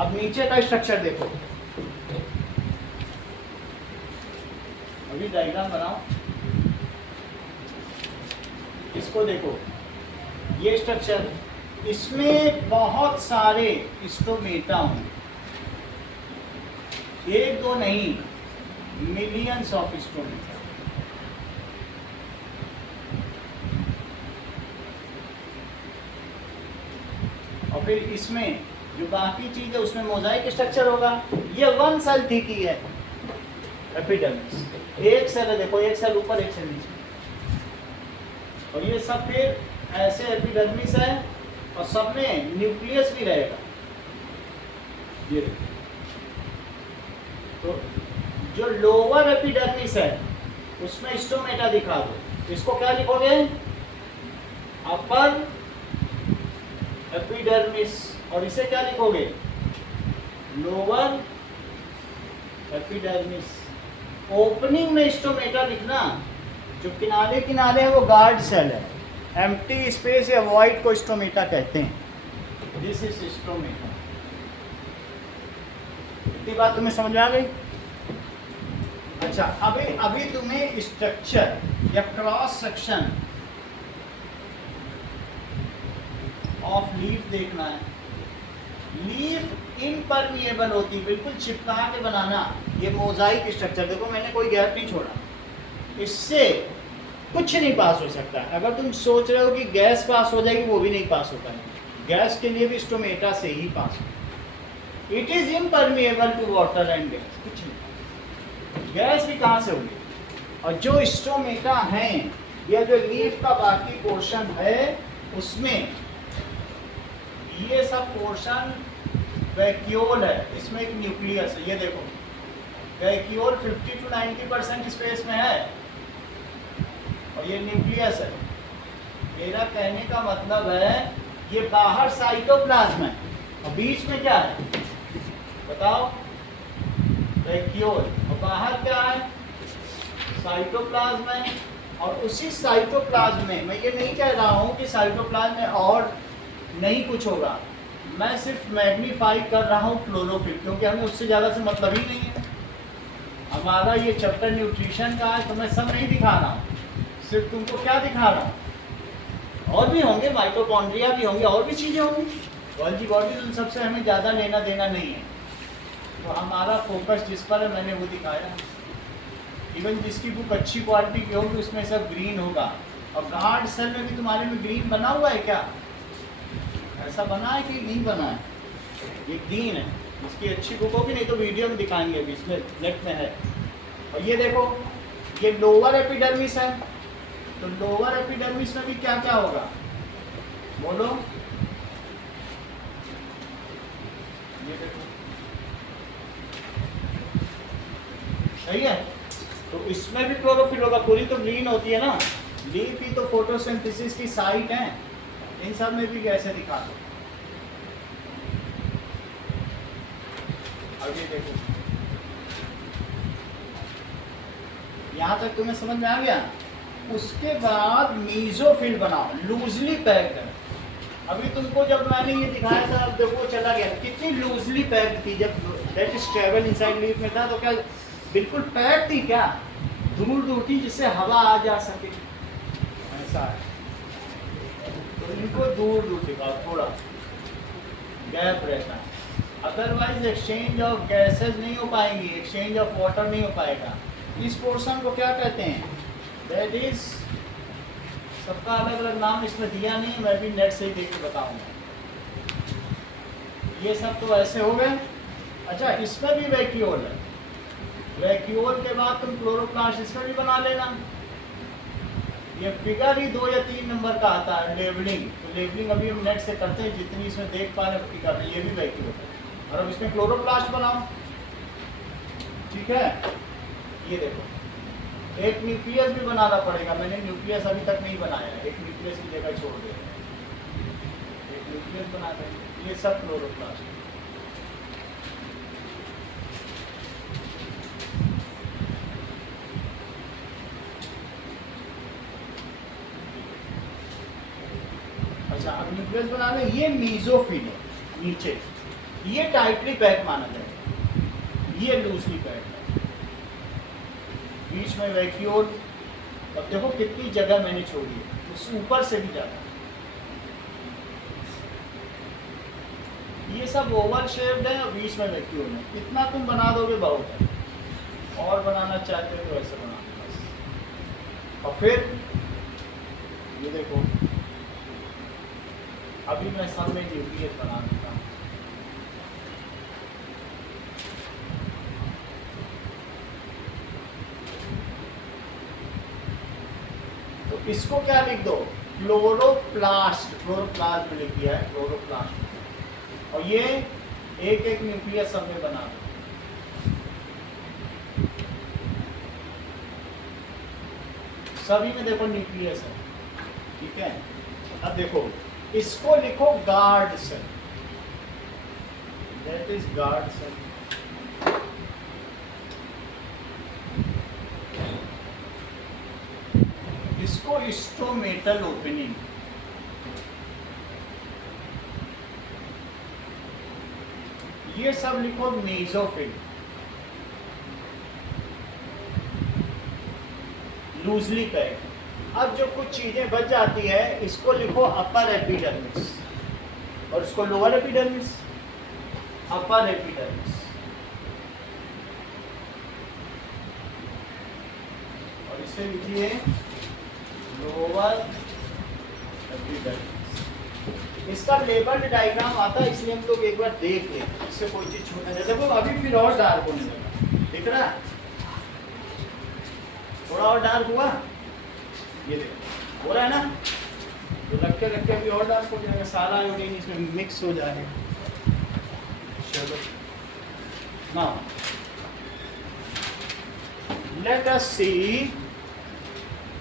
अब नीचे का स्ट्रक्चर देखो, अभी डायग्राम बनाओ, इसको देखो, ये स्ट्रक्चर, इसमें बहुत सारे स्टोमेटा होंगे, एक दो नहीं, मिलियंस ऑफ स्टोमेटा। और फिर इसमें जो बाकी चीज है उसमें मोजाइक स्ट्रक्चर होगा। ये 1 सेल थी है एपिडर्मिस, एक सेल है, देखो एक सेल ऊपर एक सेल नीचे, और ये सब फिर ऐसे एपिडर्मिस है, और सब में न्यूक्लियस भी रहेगा। ये देखो, तो जो लोअर एपिडर्मिस है उसमें स्टोमेटा दिखा दो, इसको क्या लिखोगे? Upper epidermis. और इसे क्या लिखोगे? Lower epidermis. ओपनिंग में स्टोमेटा लिखना, जो किनारे किनारे है वो गार्ड सेल है, एम्प्टी स्पेस या वॉइड को स्टोमेटा कहते हैं। This is stomata. इतनी बात तुम्हें समझ में आ गई? अच्छा, अभी तुम्हें स्ट्रक्चर या क्रॉस सेक्शन ऑफ लीफ देखना है। लीफ इम्परमिएबल होती, बिल्कुल चिपका के बनाना। ये मोजाइक स्ट्रक्चर देखो, मैंने कोई गैप नहीं छोड़ा, इससे कुछ नहीं पास हो सकता। अगर तुम सोच रहे हो कि गैस पास हो जाएगी, वो भी नहीं पास होता है। गैस के लिए भी स्टोमेटा से ही पास हो। It is impermeable to water and gas, कुछ नहीं। गैस भी कहाँ से होगी? और जो स्टोमेटा हैं या जो लीफ का बाकी पोर्शन है, उसमें ये सब पोर्शन वैक्यूल है, इसमें एक न्यूक्लियस है। ये देखो, वैक्यूल 50 to 90% स्पेस में है, और ये न्यूक्लियस है। मेरा कहने का मतलब है ये बाहर साइटोप्लाज्म है, और बीच में क्या है बताओ? वैक्यूल। और बाहर क्या है? साइटोप्लाज्म है। और उसी साइटोप्लाज्म में, मैं ये नहीं कह रहा हूँ कि साइटोप्लाज्म में और नहीं कुछ होगा, मैं सिर्फ मैग्नीफाई कर रहा हूँ क्लोरोफिल, क्योंकि हमें उससे ज़्यादा से मतलब ही नहीं है। हमारा ये चैप्टर न्यूट्रिशन का है, तो मैं सब नहीं दिखा रहा हूँ, सिर्फ तुमको क्या दिखा रहा हूँ। और भी होंगे, माइटोकॉन्ड्रिया भी होंगे, और भी चीज़ें होंगी, गोल्जी बॉडी, उन सबसे हमें ज़्यादा लेना देना नहीं है। तो हमारा फोकस जिस पर है मैंने वो दिखाया। इवन जिसकी बुक अच्छी क्वालिटी की होगी उसमें सब ग्रीन होगा। और गार्ड सेल में भी तुम्हारे में ग्रीन बना हुआ है क्या? ऐसा बना है कि नहीं बना है? ये ग्रीन है, इसकी अच्छी बुक होगी, नहीं तो वीडियो में दिखाएंगे, अभी इसमें नेट में है। और ये देखो, ये लोअर एपिडर्मिस है, तो लोअर एपिडर्मिस में भी क्या क्या होगा बोलो? ये देखो, सही है। तो इसमें भी क्लोरोफिल होगा, पूरी तो ग्रीन होती है ना, लीफ ही तो फोटोसिंथेसिस की साइट है। इन सब में भी कैसे दिखा दो। अब ये देखो, यहाँ तक तुम्हें समझ में आ गया? उसके बाद मीजोफिल बनाओ, लूजली पैक्ड है। अभी तुमको जब मैंने ये दिखाया था, अब देखो चला गया, कितनी लूजली पैक्ड थी। जब that is travel inside leaf में था तो क्या बिल्कुल पैक थी, क्या दूर दूर थी जिससे हवा आ जा सके, ऐसा है। तो इनको दूर दूर दिखाओ, थोड़ा गैप रहता है, अदरवाइज एक्सचेंज ऑफ गैसेज नहीं हो पाएंगी, एक्सचेंज ऑफ वाटर नहीं हो पाएगा। इस पोर्शन को क्या कहते हैं, दैट इज, सबका अलग अलग नाम इसमें दिया नहीं, मैं भी नेट से ही देख के बताऊंगा। ये सब तो ऐसे हो गए। अच्छा, इसमें भी वैक्यूल है, वैक्यूल के बाद तुम क्लोरोप्लास्ट इसमें भी बना लेना। ये फिगर ही 2 या 3 नंबर का आता है, लेवलिंग। तो लेवलिंग अभी हम नेट से करते हैं, जितनी इसमें देख पा रहे हैं उतनी कर रहे हैं। ये भी वैक्यूल है, और अब इसमें क्लोरोप्लास्ट बनाओ, ठीक है। ये देखो, एक न्यूक्लियस भी बनाना पड़ेगा, मैंने न्यूक्लियस अभी तक नहीं बनाया, एक न्यूक्लियस की जगह छोड़ दिया, एक न्यूक्लियस बना देंगे। ये सब क्लोरोप्लास्ट। अच्छा, अब न्यूक्लियस बना लें। ये मीजोफिल है नीचे, ये टाइटली पैक माना जाएगा, ये लूजली पैक है। बीच में वैक्यूल, अब देखो कितनी जगह मैंने छोड़ी है, उस ऊपर से भी ज़्यादा। ये सब ओवल शेप्ड है और बीच में वैक्यूल है। इतना तुम बना दोगे बहुत है, और बनाना चाहते हो तो ऐसे बना दो बस। और फिर ये देखो, अभी मैं सब में न्यूक्लियस बना देता हूँ। तो इसको क्या लिख दो, क्लोरोप्लास्ट, क्लोरोप्लास्ट में लिख दिया है, क्लोरोप्लास्ट। और ये एक एक न्यूक्लियस सब में बना दो। सभी में देखो न्यूक्लियस है, ठीक है। अब देखो, इसको लिखो guard cell, that is guard cell. इसको स्टोमेटल ओपनिंग, ये सब लिखो मेसोफिल, लूजली पैक। अब जो कुछ चीजें बच जाती है, इसको लिखो अपर एपिडर्मिस, और इसको लोअर एपिडर्मिस, अपर एपिडर्मिस, और इसे लिखिए लोअर एपिडर्मिस। इसका लेबल्ड डायग्राम आता है, इसलिए हम लोग एक बार देख लें, इससे कोई चीज छूट नहीं। देखो अभी फिर और डार्क होने लगा, दिख रहा है, थोड़ा और डार्क हुआ, ये देखो हो रहा है ना। तो रखते रखते अभी और डार्क हो जाएगा, सारा आयोडीन इसमें मिक्स हो जाएगा। चलो now let us see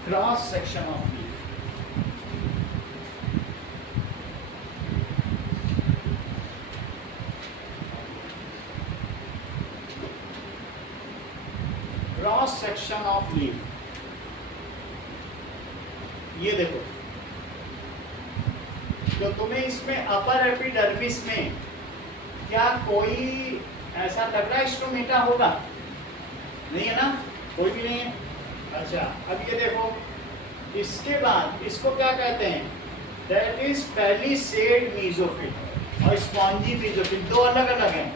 cross section of leaf. Cross section of leaf, ये देखो, तो तुम्हें इसमें अपर एपिडर्मिस में क्या कोई ऐसा लग रहा है स्टोमेटा होगा? नहीं है ना, कोई भी नहीं है। अच्छा, अब ये देखो, इसके बाद इसको क्या कहते हैं, दैट इज पैलिसेड मीजोफिल और स्पॉन्जी मीजोफिल, दो अलग अलग हैं।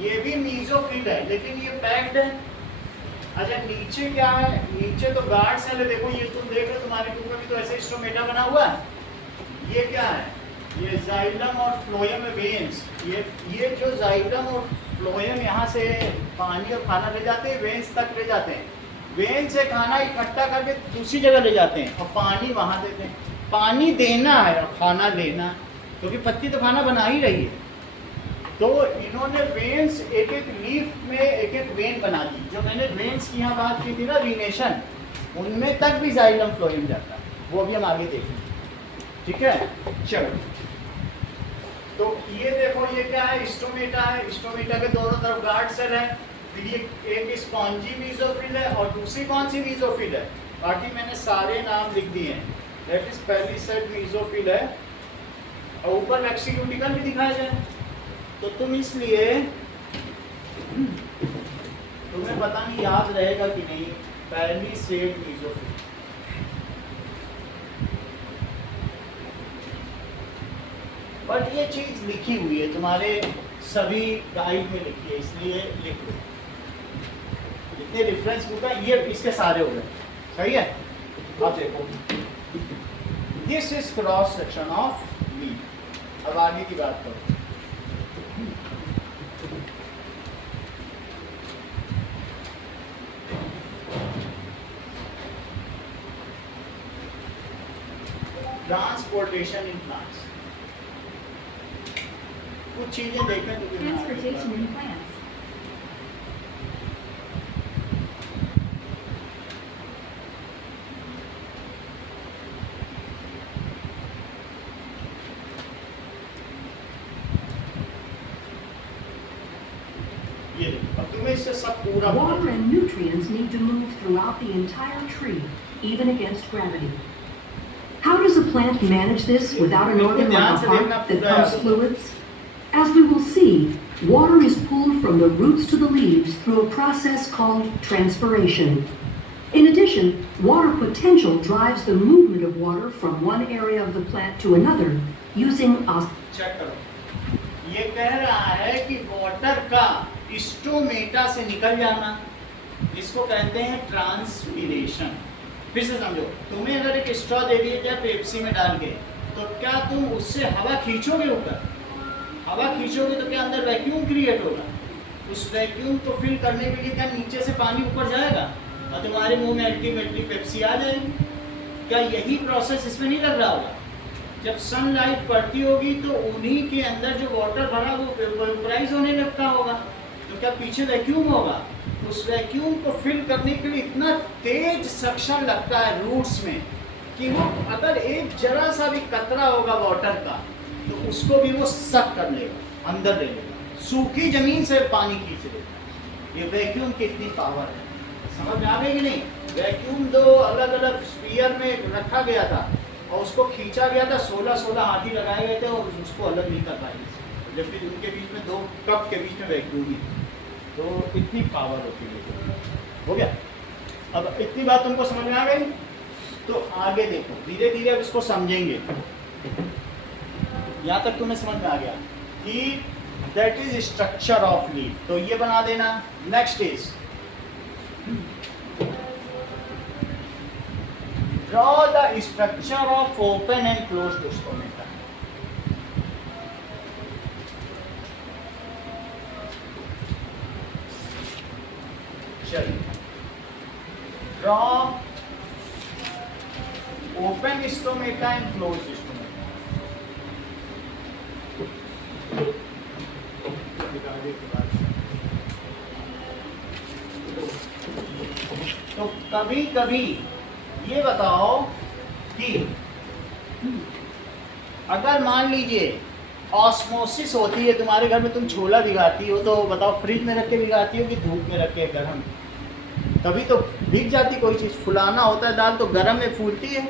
ये भी मीजोफिल है लेकिन ये पैक्ड है। अच्छा, नीचे क्या है, नीचे तो गार्ड सेल है, देखो ये तुम देख रहे हो, तुम्हारे ऊपर भी तो ऐसे स्टोमेटा बना हुआ है। ये क्या है, ये जाइलम और फ्लोएम वेन्स। ये जो जाइलम और फ्लोएम यहाँ से पानी और खाना ले जाते हैं, वेन्स तक ले जाते हैं, वेन से खाना इकट्ठा करके दूसरी जगह ले जाते हैं और पानी वहाँ देते हैं। पानी देना है और खाना लेना, क्योंकि पत्ती तो खाना बना ही रही है। तो इन्होंने वेन्स एक एक लीफ में एक एक वेन बना दी। जो मैंने वेन्स की यहाँ बात की थी ना, रीनेशन, उनमें तक भी जाइलम फ्लोएम जाता है, वो भी हम आगे देखेंगे, ठीक है। चलो, तो ये देखो, ये क्या है, स्टोमेटा है। स्टोमेटा के दोनों तरफ गार्ड सेल है। फिर ये एक स्पॉन्जी मीजोफिल है और दूसरी कौन सी मीजोफिल है, बाकी मैंने सारे नाम लिख दिए हैं। दैट इज पहली सेट मीजोफिल है और ऊपर वैक्सीक्यूटिकल भी दिखाया जाए तो तुम इसलिए तुम्हें पता नहीं याद रहेगा कि नहीं। पहली सेट मीजोफिल बट ये चीज लिखी हुई है तुम्हारे सभी गाइड में लिखी है इसलिए लिख लो। जितने रेफरेंस बुक है ये इसके सारे हो गए। सही है। अब देखो this is cross section of leaf. अब आगे की बात करो। Transportation in plants. कुछ चीजें देखें तो Transportation in plants. ये देखो अब तुम्हें इससे सब पूरा Water and nutrients need to move throughout the entire tree, even against gravity. How does a plant manage this without an organ like a heart that pumps fluids? As we will see, water is pulled from the roots to the leaves through a process called transpiration. In addition, water potential drives the movement of water from one area of the plant to another using check करो। ये कह रहा है कि water का stomata से निकल जाना इसको कहते हैं ट्रांसपीरेशन। फिर से समझो, तुम्हें अगर एक स्ट्रॉ दे दिया जाए पेप्सी में डाल के तो क्या तुम उससे हवा खींचोगे ऊपर? हवा खींचोगे तो क्या अंदर वैक्यूम क्रिएट होगा? उस वैक्यूम को फिल करने के लिए क्या नीचे से पानी ऊपर जाएगा और तुम्हारे मुंह में अल्टीमेटली पेप्सी आ जाएगी? क्या यही प्रोसेस इसमें नहीं लग रहा होगा? जब सनलाइट पड़ती होगी तो उन्हीं के अंदर जो वाटर भरा वो वेपोराइज होने लगता होगा तो क्या पीछे वैक्यूम होगा? उस वैक्यूम को फिल करने के लिए इतना तेज सक्शन लगता है रूट्स में कि वो अगर एक जरा सा भी कतरा होगा वाटर का तो उसको भी वो सक कर लेगा, अंदर ले लेगा, सूखी जमीन से पानी खींच लेगा। ये वैक्यूम की इतनी पावर है। समझ में आ गई कि नहीं? वैक्यूम दो अलग अलग स्फीयर में रखा गया था और उसको खींचा गया था, 16 हाथी लगाए गए थे और उसको अलग नहीं कर पाए, जबकि उनके बीच में 2 कप के बीच में वैक्यूम ही थी। तो इतनी पावर होती है। हो गया? अब इतनी बात तुमको समझ में आ गई तो आगे देखो, धीरे धीरे अब इसको समझेंगे। यहाँ तक तुम्हें समझ में आ गया कि that is structure of leaf, तो ये बना देना। Next is draw the structure of open and closed stomata. चलिए, draw open stomata and closed stomata. तो कभी कभी ये बताओ कि अगर मान लीजिए ऑस्मोसिस होती है तुम्हारे घर में, तुम छोला भिगाती हो तो बताओ फ्रिज में रख के भिगाती हो कि धूप में रख के गर्म? तभी तो भीग जाती कोई चीज़। फुलाना होता है दाल तो गर्म में फूलती है,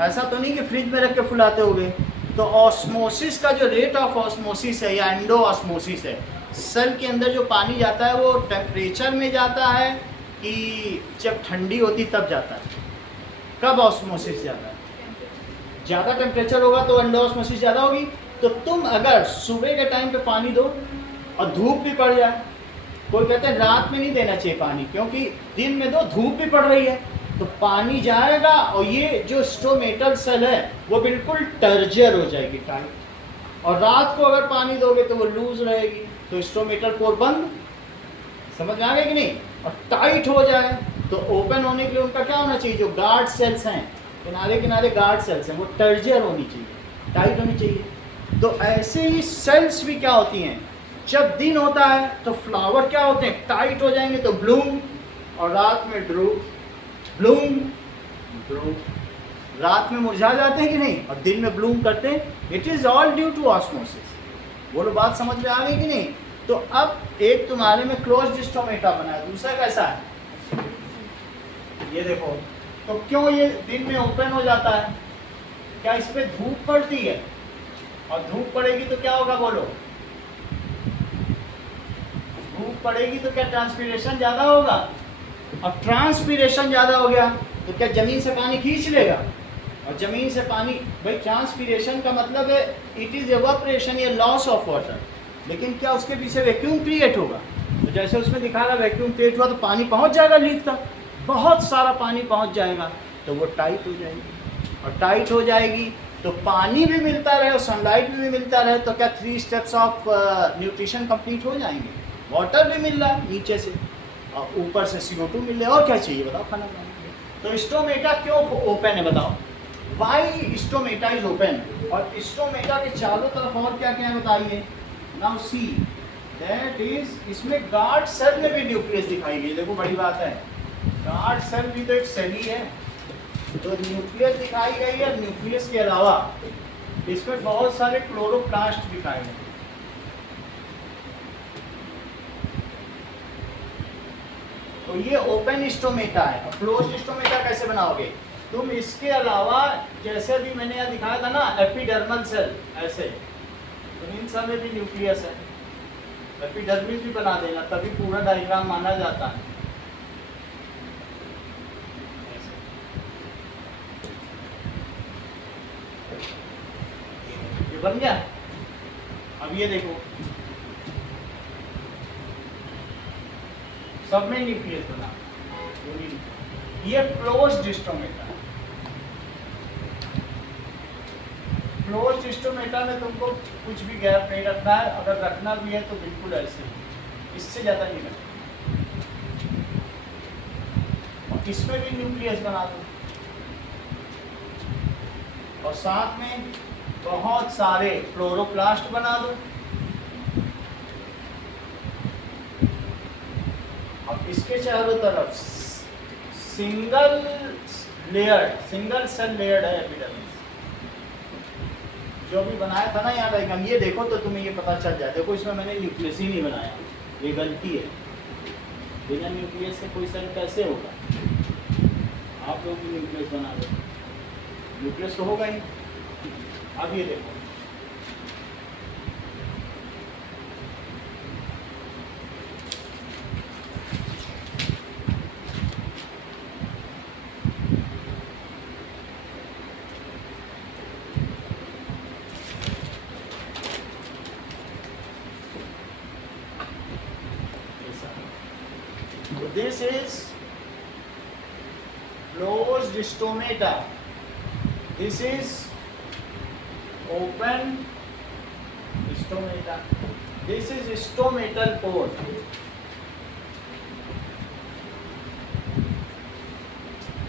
ऐसा तो नहीं कि फ्रिज में रख के फुलाते होगे। तो ऑस्मोसिस का जो रेट ऑफ ऑस्मोसिस है या एंडो ऑस्मोसिस है, सेल के अंदर जो पानी जाता है वो टेम्परेचर में जाता है कि जब ठंडी होती तब जाता है? कब ऑस्मोसिस ज़्यादा है? ज़्यादा टेम्परेचर होगा तो एंडो ऑस्मोसिस ज़्यादा होगी। तो तुम अगर सुबह के टाइम पे पानी दो और धूप भी पड़ जाए, कोई कहते हैं रात में नहीं देना चाहिए पानी क्योंकि दिन में दो धूप भी पड़ रही है, तो पानी जाएगा और ये जो स्टोमेटल सेल है वो बिल्कुल टर्जर हो जाएगी, टाइट। और रात को अगर पानी दोगे तो वो लूज रहेगी, तो स्टोमेटल पोर बंद। समझ में आ गया कि नहीं? और टाइट हो जाए तो ओपन होने के लिए उनका क्या होना चाहिए? जो गार्ड सेल्स हैं, किनारे किनारे गार्ड सेल्स हैं, वो टर्जर होनी चाहिए, टाइट होनी चाहिए। तो ऐसे ही सेल्स भी क्या होती हैं, जब दिन होता है तो फ्लावर क्या होते हैं? टाइट हो जाएंगे तो ब्लूम, और रात में ड्रूप, ब्लूम ड्रूप। रात में मुरझा जाते हैं कि नहीं और दिन में ब्लूम करते हैं। It is all due to osmosis. बोलो बात समझ में आ गई कि नहीं? तो अब एक तुम्हारे में क्लोज्ड स्टोमेटा बना है, दूसरा कैसा है? ये देखो, तो क्यों ये दिन में ओपन हो जाता है? क्या इस पे धूप पड़ती है? और धूप पड़ेगी तो क्या होगा बोलो? धूप पड़ेगी तो क्या ट्रांसपीरेशन ज़्यादा होगा? और ट्रांसपीरेशन ज़्यादा हो गया तो क्या ज़मीन से पानी खींच लेगा? और ज़मीन से पानी, भाई ट्रांसपीरेशन का मतलब है इट इज़ एवापोरेशन या लॉस ऑफ वाटर, लेकिन क्या उसके पीछे वैक्यूम क्रिएट होगा? तो जैसे उसमें दिखा रहा वैक्यूम क्रिएट हुआ तो पानी पहुंच जाएगा लीफ तक, बहुत सारा पानी पहुंच जाएगा, तो वो टाइट हो जाएगी, और टाइट हो जाएगी तो पानी भी मिलता रहे और सनलाइट भी मिलता रहे, तो क्या 3 स्टेप्स ऑफ न्यूट्रिशन कंप्लीट हो जाएंगे? वाटर भी मिल रहा है नीचे से और ऊपर से CO2 मिल रहा है, और क्या चाहिए बताओ खाना बनाने के लिए? तो स्टोमेटा क्यों ओपन है बताओ? Why stomata is open. और स्टोमेटा के चारों तरफ और क्या क्या है बताइए? नाउ सी दैट इज, इसमें गार्ड सेल में भी न्यूक्लियस दिखाई गई, देखो बड़ी बात है, गार्ड सेल भी तो एक सेल ही है, तो न्यूक्लियस दिखाई गई है। न्यूक्लियस के अलावा इसमें बहुत सारे क्लोरोप्लास्ट दिखाए गए। तो ये ओपन स्टोमेटा है। क्लोज्ड स्टोमेटा कैसे बनाओगे तुम? इसके अलावा जैसे अभी मैंने यहाँ दिखाया था ना एपिडर्मल सेल, ऐसे तो इन सब में भी न्यूक्लियस है। एपिडर्मिस भी बना देना, तभी पूरा डायग्राम माना जाता है। ये बन गया। अब ये देखो सब में न्यूक्लियस बना, ये क्लोज्ड स्टोमेटा है। क्लोज्ड स्टोमेटा में तुमको कुछ भी गैप नहीं रखना है, अगर रखना भी है तो बिल्कुल ऐसे ही, इससे ज़्यादा नहीं रखना। और इसमें भी न्यूक्लियस बना दो, और साथ में बहुत सारे क्लोरोप्लास्ट बना दो। अब इसके चारों तरफ सिंगल सेल लेयर्ड है एपिडर्मिस। जो भी बनाया था ना यहाँ डायग्राम, ये देखो तो तुम्हें ये पता चल जाए। देखो इसमें मैंने न्यूक्लियस ही नहीं बनाया, ये गलती है। बिना न्यूक्लियस के कोई सेल कैसे होगा? आप लोग भी न्यूक्लियस बना दो, न्यूक्लियस तो होगा ही। अब ये देखो this is closed stomata, this is open stomata, this is stomatal pore,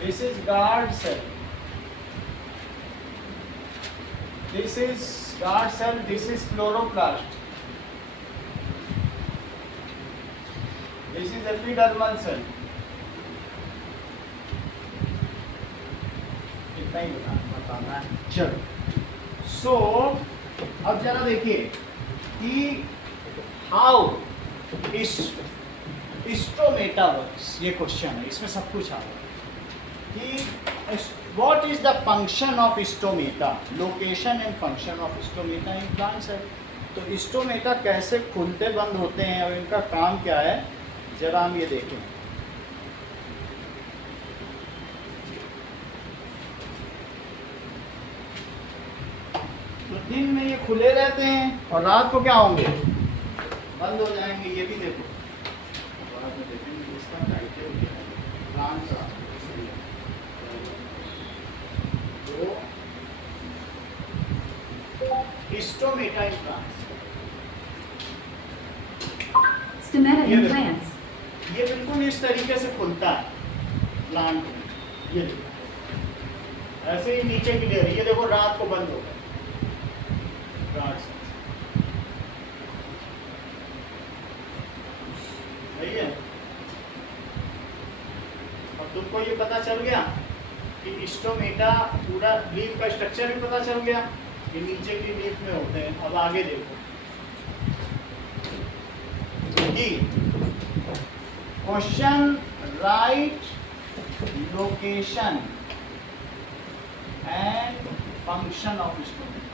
this is guard cell, this is guard cell, this is chloroplast, this is epidermal cell। इतना ही बताना है। चलो सो अब जरा देखिए कि हाउ स्टोमेटा वर्क्स, ये क्वेश्चन है, इसमें सब कुछ आ रहा है कि what is the function of stomata, location and function of stomata in plant cell. तो स्टोमेटा कैसे खुलते बंद होते हैं और इनका काम क्या है, जरा हम ये देखें। तो दिन में ये खुले रहते हैं और रात को क्या होंगे, बंद हो जाएंगे। ये भी देखो बाद में देखेंगे इसका टाइटल क्या है, प्लांट का। तो stomata in plants, Stomata in Yeah. plants. ये बिल्कुल इस तरीके से खुलता है प्लांट में। ये देखो ऐसे ही नीचे क्लियर है, ये देखो रात को बंद हो गया, रात से सही है। अब तुमको ये पता चल गया कि स्टोमेटा पूरा लीफ का स्ट्रक्चर भी पता चल गया कि नीचे की लीफ में होते हैं। अब आगे देखो कि question right location and function of stomata.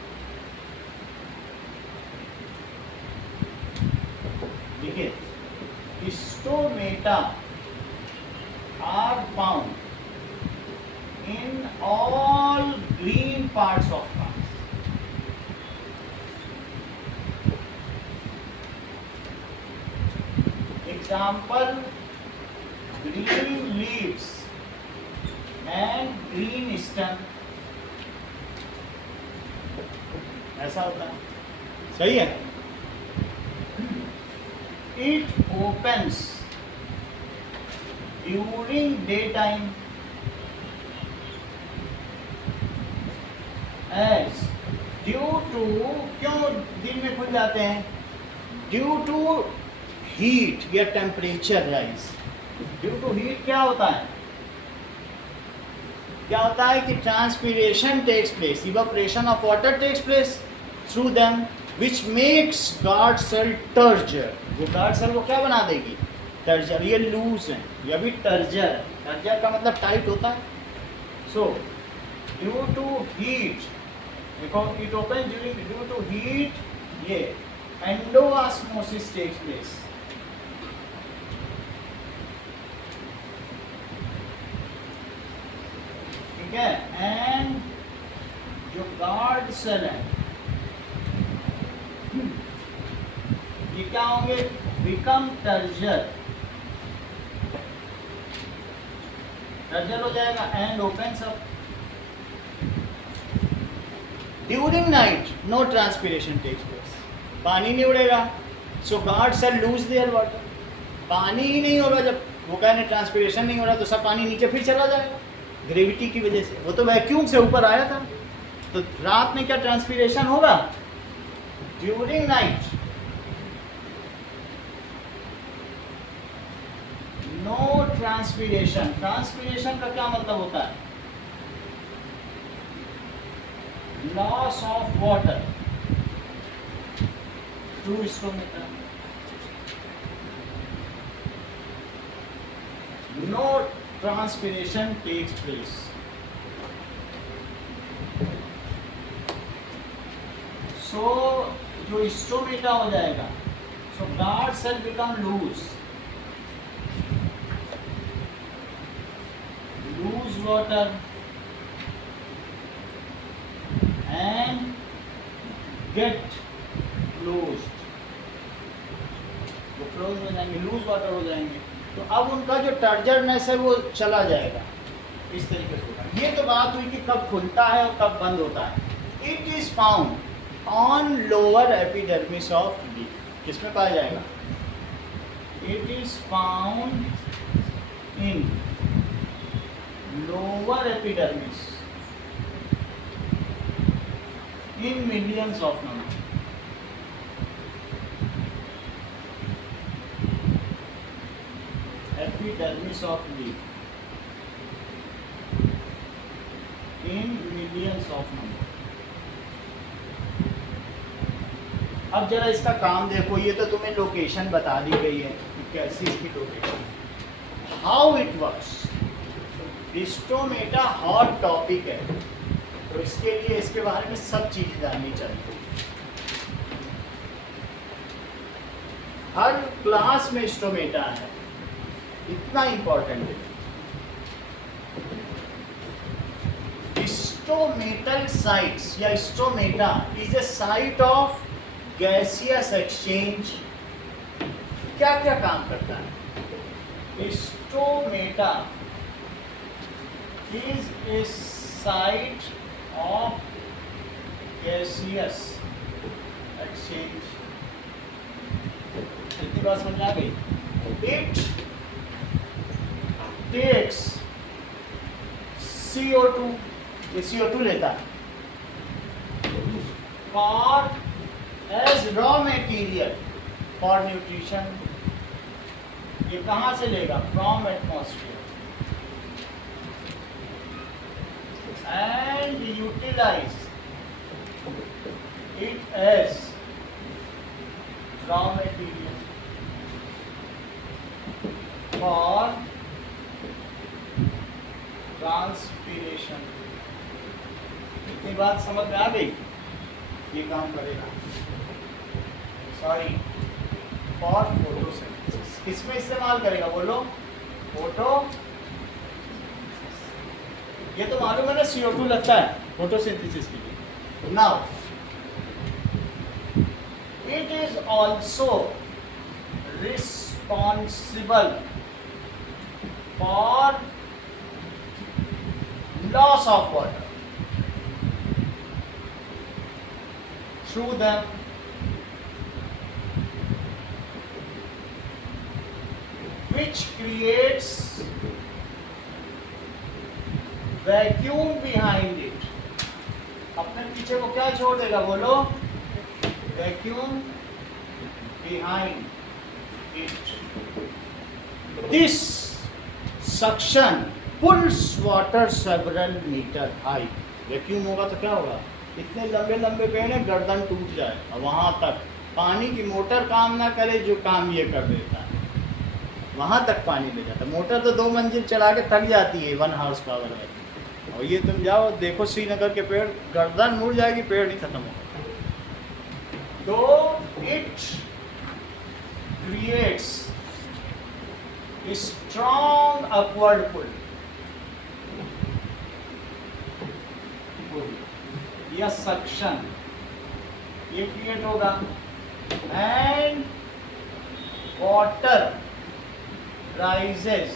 देखिए stomata are found in all green parts of plants. Example, green leaves and green stem. ऐसा होता है, सही है। It opens during daytime as due to, क्यों दिन में खुल जाते हैं? ड्यू टू हीट या temperature rise. Due to heat क्या होता है? क्या होता है कि transpiration takes place, evaporation of water takes place through them which makes guard cell turgor. वो गार्ड सेल को क्या बना देगी? टर्जर। ये लूज है, ये भी टर्जर। टर्जर का मतलब टाइट होता है। So due to heat, because it opens due to heat, ये endosmosis takes place। ठीक है। एंड जो गार्ड सेल है ये क्या होंगे? बिकम टर्जर। टर्जर हो जाएगा and opens up. During night no transpiration takes place, पानी नहीं उड़ेगा। So guard cell lose their water, पानी ही नहीं होगा। जब वो कहने ट्रांसपीरेशन नहीं हो रहा तो सब पानी नीचे फिर चला जाएगा ग्रेविटी की वजह से। वो तो वैक्यूम से ऊपर आया था, तो रात में क्या ट्रांसपीरेशन होगा? During night no transpiration. Transpiration का क्या मतलब होता है? loss of water through stomata. No transpiration takes place. So जो स्टोमेटा हो जाएगा, so guard cell become loose water and get closed, वो क्लोज हो जाएंगे, लूज वाटर हो जाएंगे। तो अब उनका जो टर्जरनेस है वो चला जाएगा। इस तरीके से होगा। ये तो बात हुई कि कब खुलता है और कब बंद होता है। It is found on lower epidermis of leaf. किसमें पाया जाएगा? It is found in lower epidermis in millions of numbers. Epidermis of leaf in millions of numbers. अब जरा इसका काम देखो। ये तो तुम्हें लोकेशन बता दी गई है कि कैसी इसकी location, how it works. Stomata hot topic है, तो इसके लिए इसके बारे में सब चीजें जाननी चाहिए। हर क्लास में स्टोमेटा है, इतना इंपॉर्टेंट है। स्टोमेटल साइट्स या stomata is a site of gaseous exchange. क्या क्या काम करता है? Stomata is a site of gaseous exchange। इतनी बात समझ आ गई? It takes CO2, ये CO2 लेता है for as raw material for nutrition। ये कहाँ से लेगा? From atmosphere and utilize it as raw material for transpiration. इतनी बात समझ में आ गई? ये काम करेगा, सॉरी, फॉर फोटोसिंथेसिस। किसमें इस्तेमाल करेगा बोलो? फोटो, ये तो मालूम है ना CO2 लगता है फोटोसिंथेसिस के लिए। Now it is also responsible for loss of water through them which creates vacuum behind it. अपने पीछे को क्या छोड़ देगा बोलो? Vacuum behind it. This suction pulls water several metre high. Vacuum होगा तो क्या होगा? इतने लंबे लंबे पेड़ है, गर्दन टूट जाए और वहां तक पानी की मोटर काम ना करे जो काम ये कर देता है, वहां तक पानी ले जाता है। मोटर तो 2 मंजिल चला के थक जाती है 1 हॉर्स पावर है, और ये तुम जाओ देखो श्रीनगर के पेड़, गर्दन मुड़ जाएगी, पेड़ नहीं खत्म होगा। तो इट क्रिएट्स स्ट्रॉन्ग अपवर्ड पुल, या सक्शन ये क्रिएट होगा, and water rises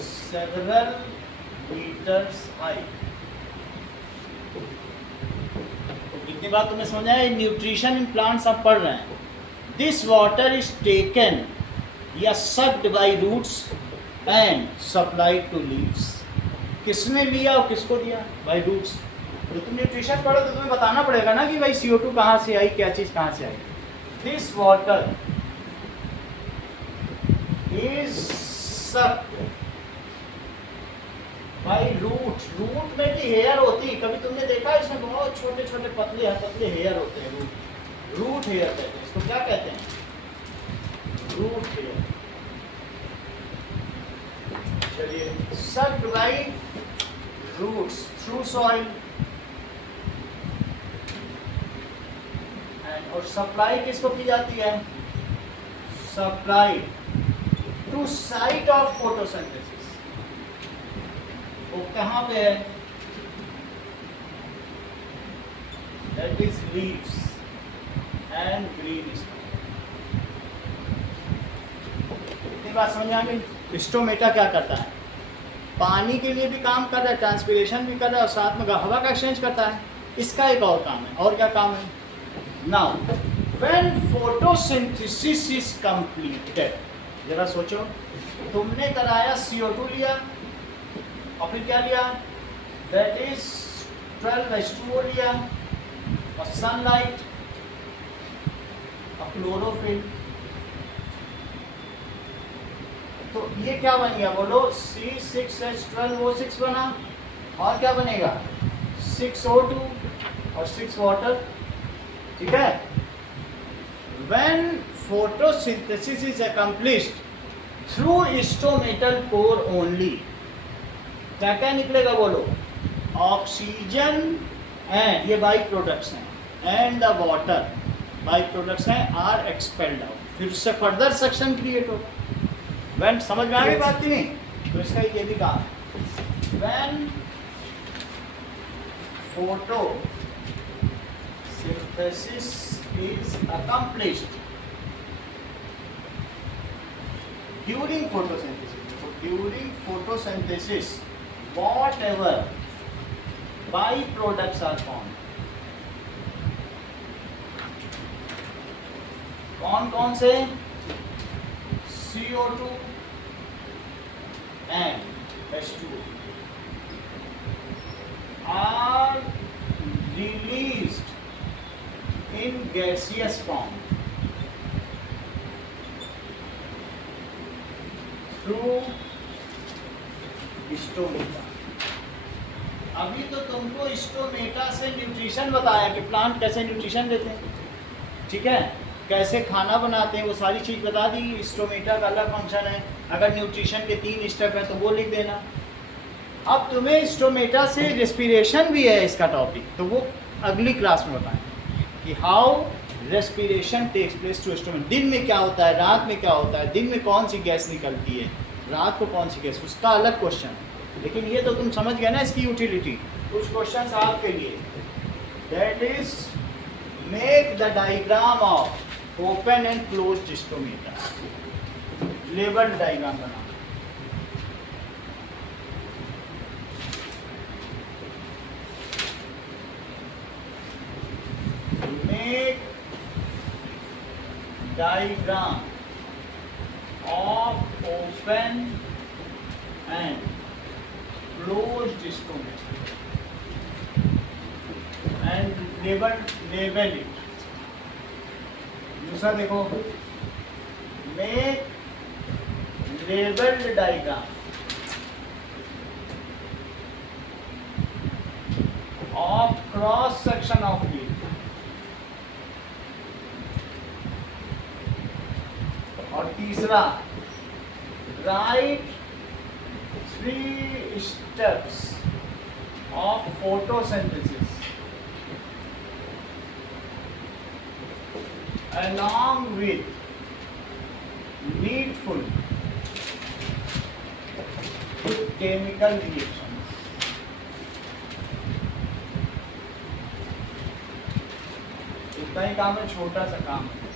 several meters high। इतनी बात तुम्हें समझ आया? न्यूट्रिशन इन प्लांट्स आप पढ़ रहे हैं। दिस वाटर इज टेकन या sucked by roots and supplied to leaves. किसने लिया और किसको दिया? By roots. तो तुम न्यूट्रिशन पढ़ो तो तुम्हें बताना पड़ेगा ना कि भाई CO2 कहाँ से आई, क्या चीज़ कहाँ से आई। This water is sucked by root। Root में भी हेयर होती है, कभी तुमने देखा है? इसमें बहुत छोटे छोटे पतले हेयर होते हैं। रूट हेयर कहते हैं इसको। क्या कहते हैं? Root hair. चलिए, sucked by roots through soil and और सप्लाई किसको की जाती है? Supply to site of photosynthesis. वो कहाँ पे है? That is leaves and green stomata. इतनी बात समझ में आ गई? स्टोमेटा क्या करता है? पानी के लिए भी काम कर रहा है, ट्रांसपीरेशन भी कर रहा है, और साथ में हवा का एक्सचेंज करता है। इसका एक और काम है। और क्या काम है? Now when photosynthesis is completed, जरा सोचो, तुमने कराया CO2 लिया और फिर क्या लिया? दैट इज 12H2O लिया, और सनलाइट और क्लोरोफिल। तो ये क्या बन गया बोलो? C6H12O6 बना, और क्या बनेगा? 6O2 और 6 वाटर। ठीक है? When photosynthesis is accomplished through stomatal pore only, क्या क्या निकलेगा बोलो? ऑक्सीजन एंड ये बाई प्रोडक्ट्स हैं, and the water by products हैं, आर एक्सपेल्ड आउट। फिर उससे फर्दर सक्शन क्रिएट होगा। व्हेन समझ में आ गई बात की नहीं? तो इसका ये भी कहा, when photosynthesis is accomplished during photosynthesis whatever byproducts are formed। कौन से? CO2 and H2O are released in gaseous form through stomata. अभी तो तुमको स्टोमेटा से न्यूट्रिशन बताया कि प्लांट कैसे न्यूट्रिशन लेते हैं, ठीक है, कैसे खाना बनाते हैं, वो सारी चीज़ बता दी। स्टोमेटा का अलग फंक्शन है। अगर न्यूट्रिशन के 3 स्टेप हैं तो वो लिख देना। अब तुम्हें स्टोमेटा से रेस्पिरेशन भी है इसका टॉपिक, तो वो अगली क्लास में बताएं कि how respiration takes place to stomata. दिन में क्या होता है, रात में क्या होता है, दिन में कौन सी गैस निकलती है, रात को कौन सी गैस, उसका अलग क्वेश्चन। लेकिन ये तो तुम समझ गए ना इसकी यूटिलिटी। कुछ क्वेश्चन आपके लिए, that is make the diagram of open and closed stomata. Label diagram बना, make diagram of open and closed stomata and label it। दूसरा देखो, make labeled diagram of cross section of leaf। और तीसरा, right 3 steps of photosynthesis along with needful chemical reactions। इतना ही काम है, छोटा सा काम है।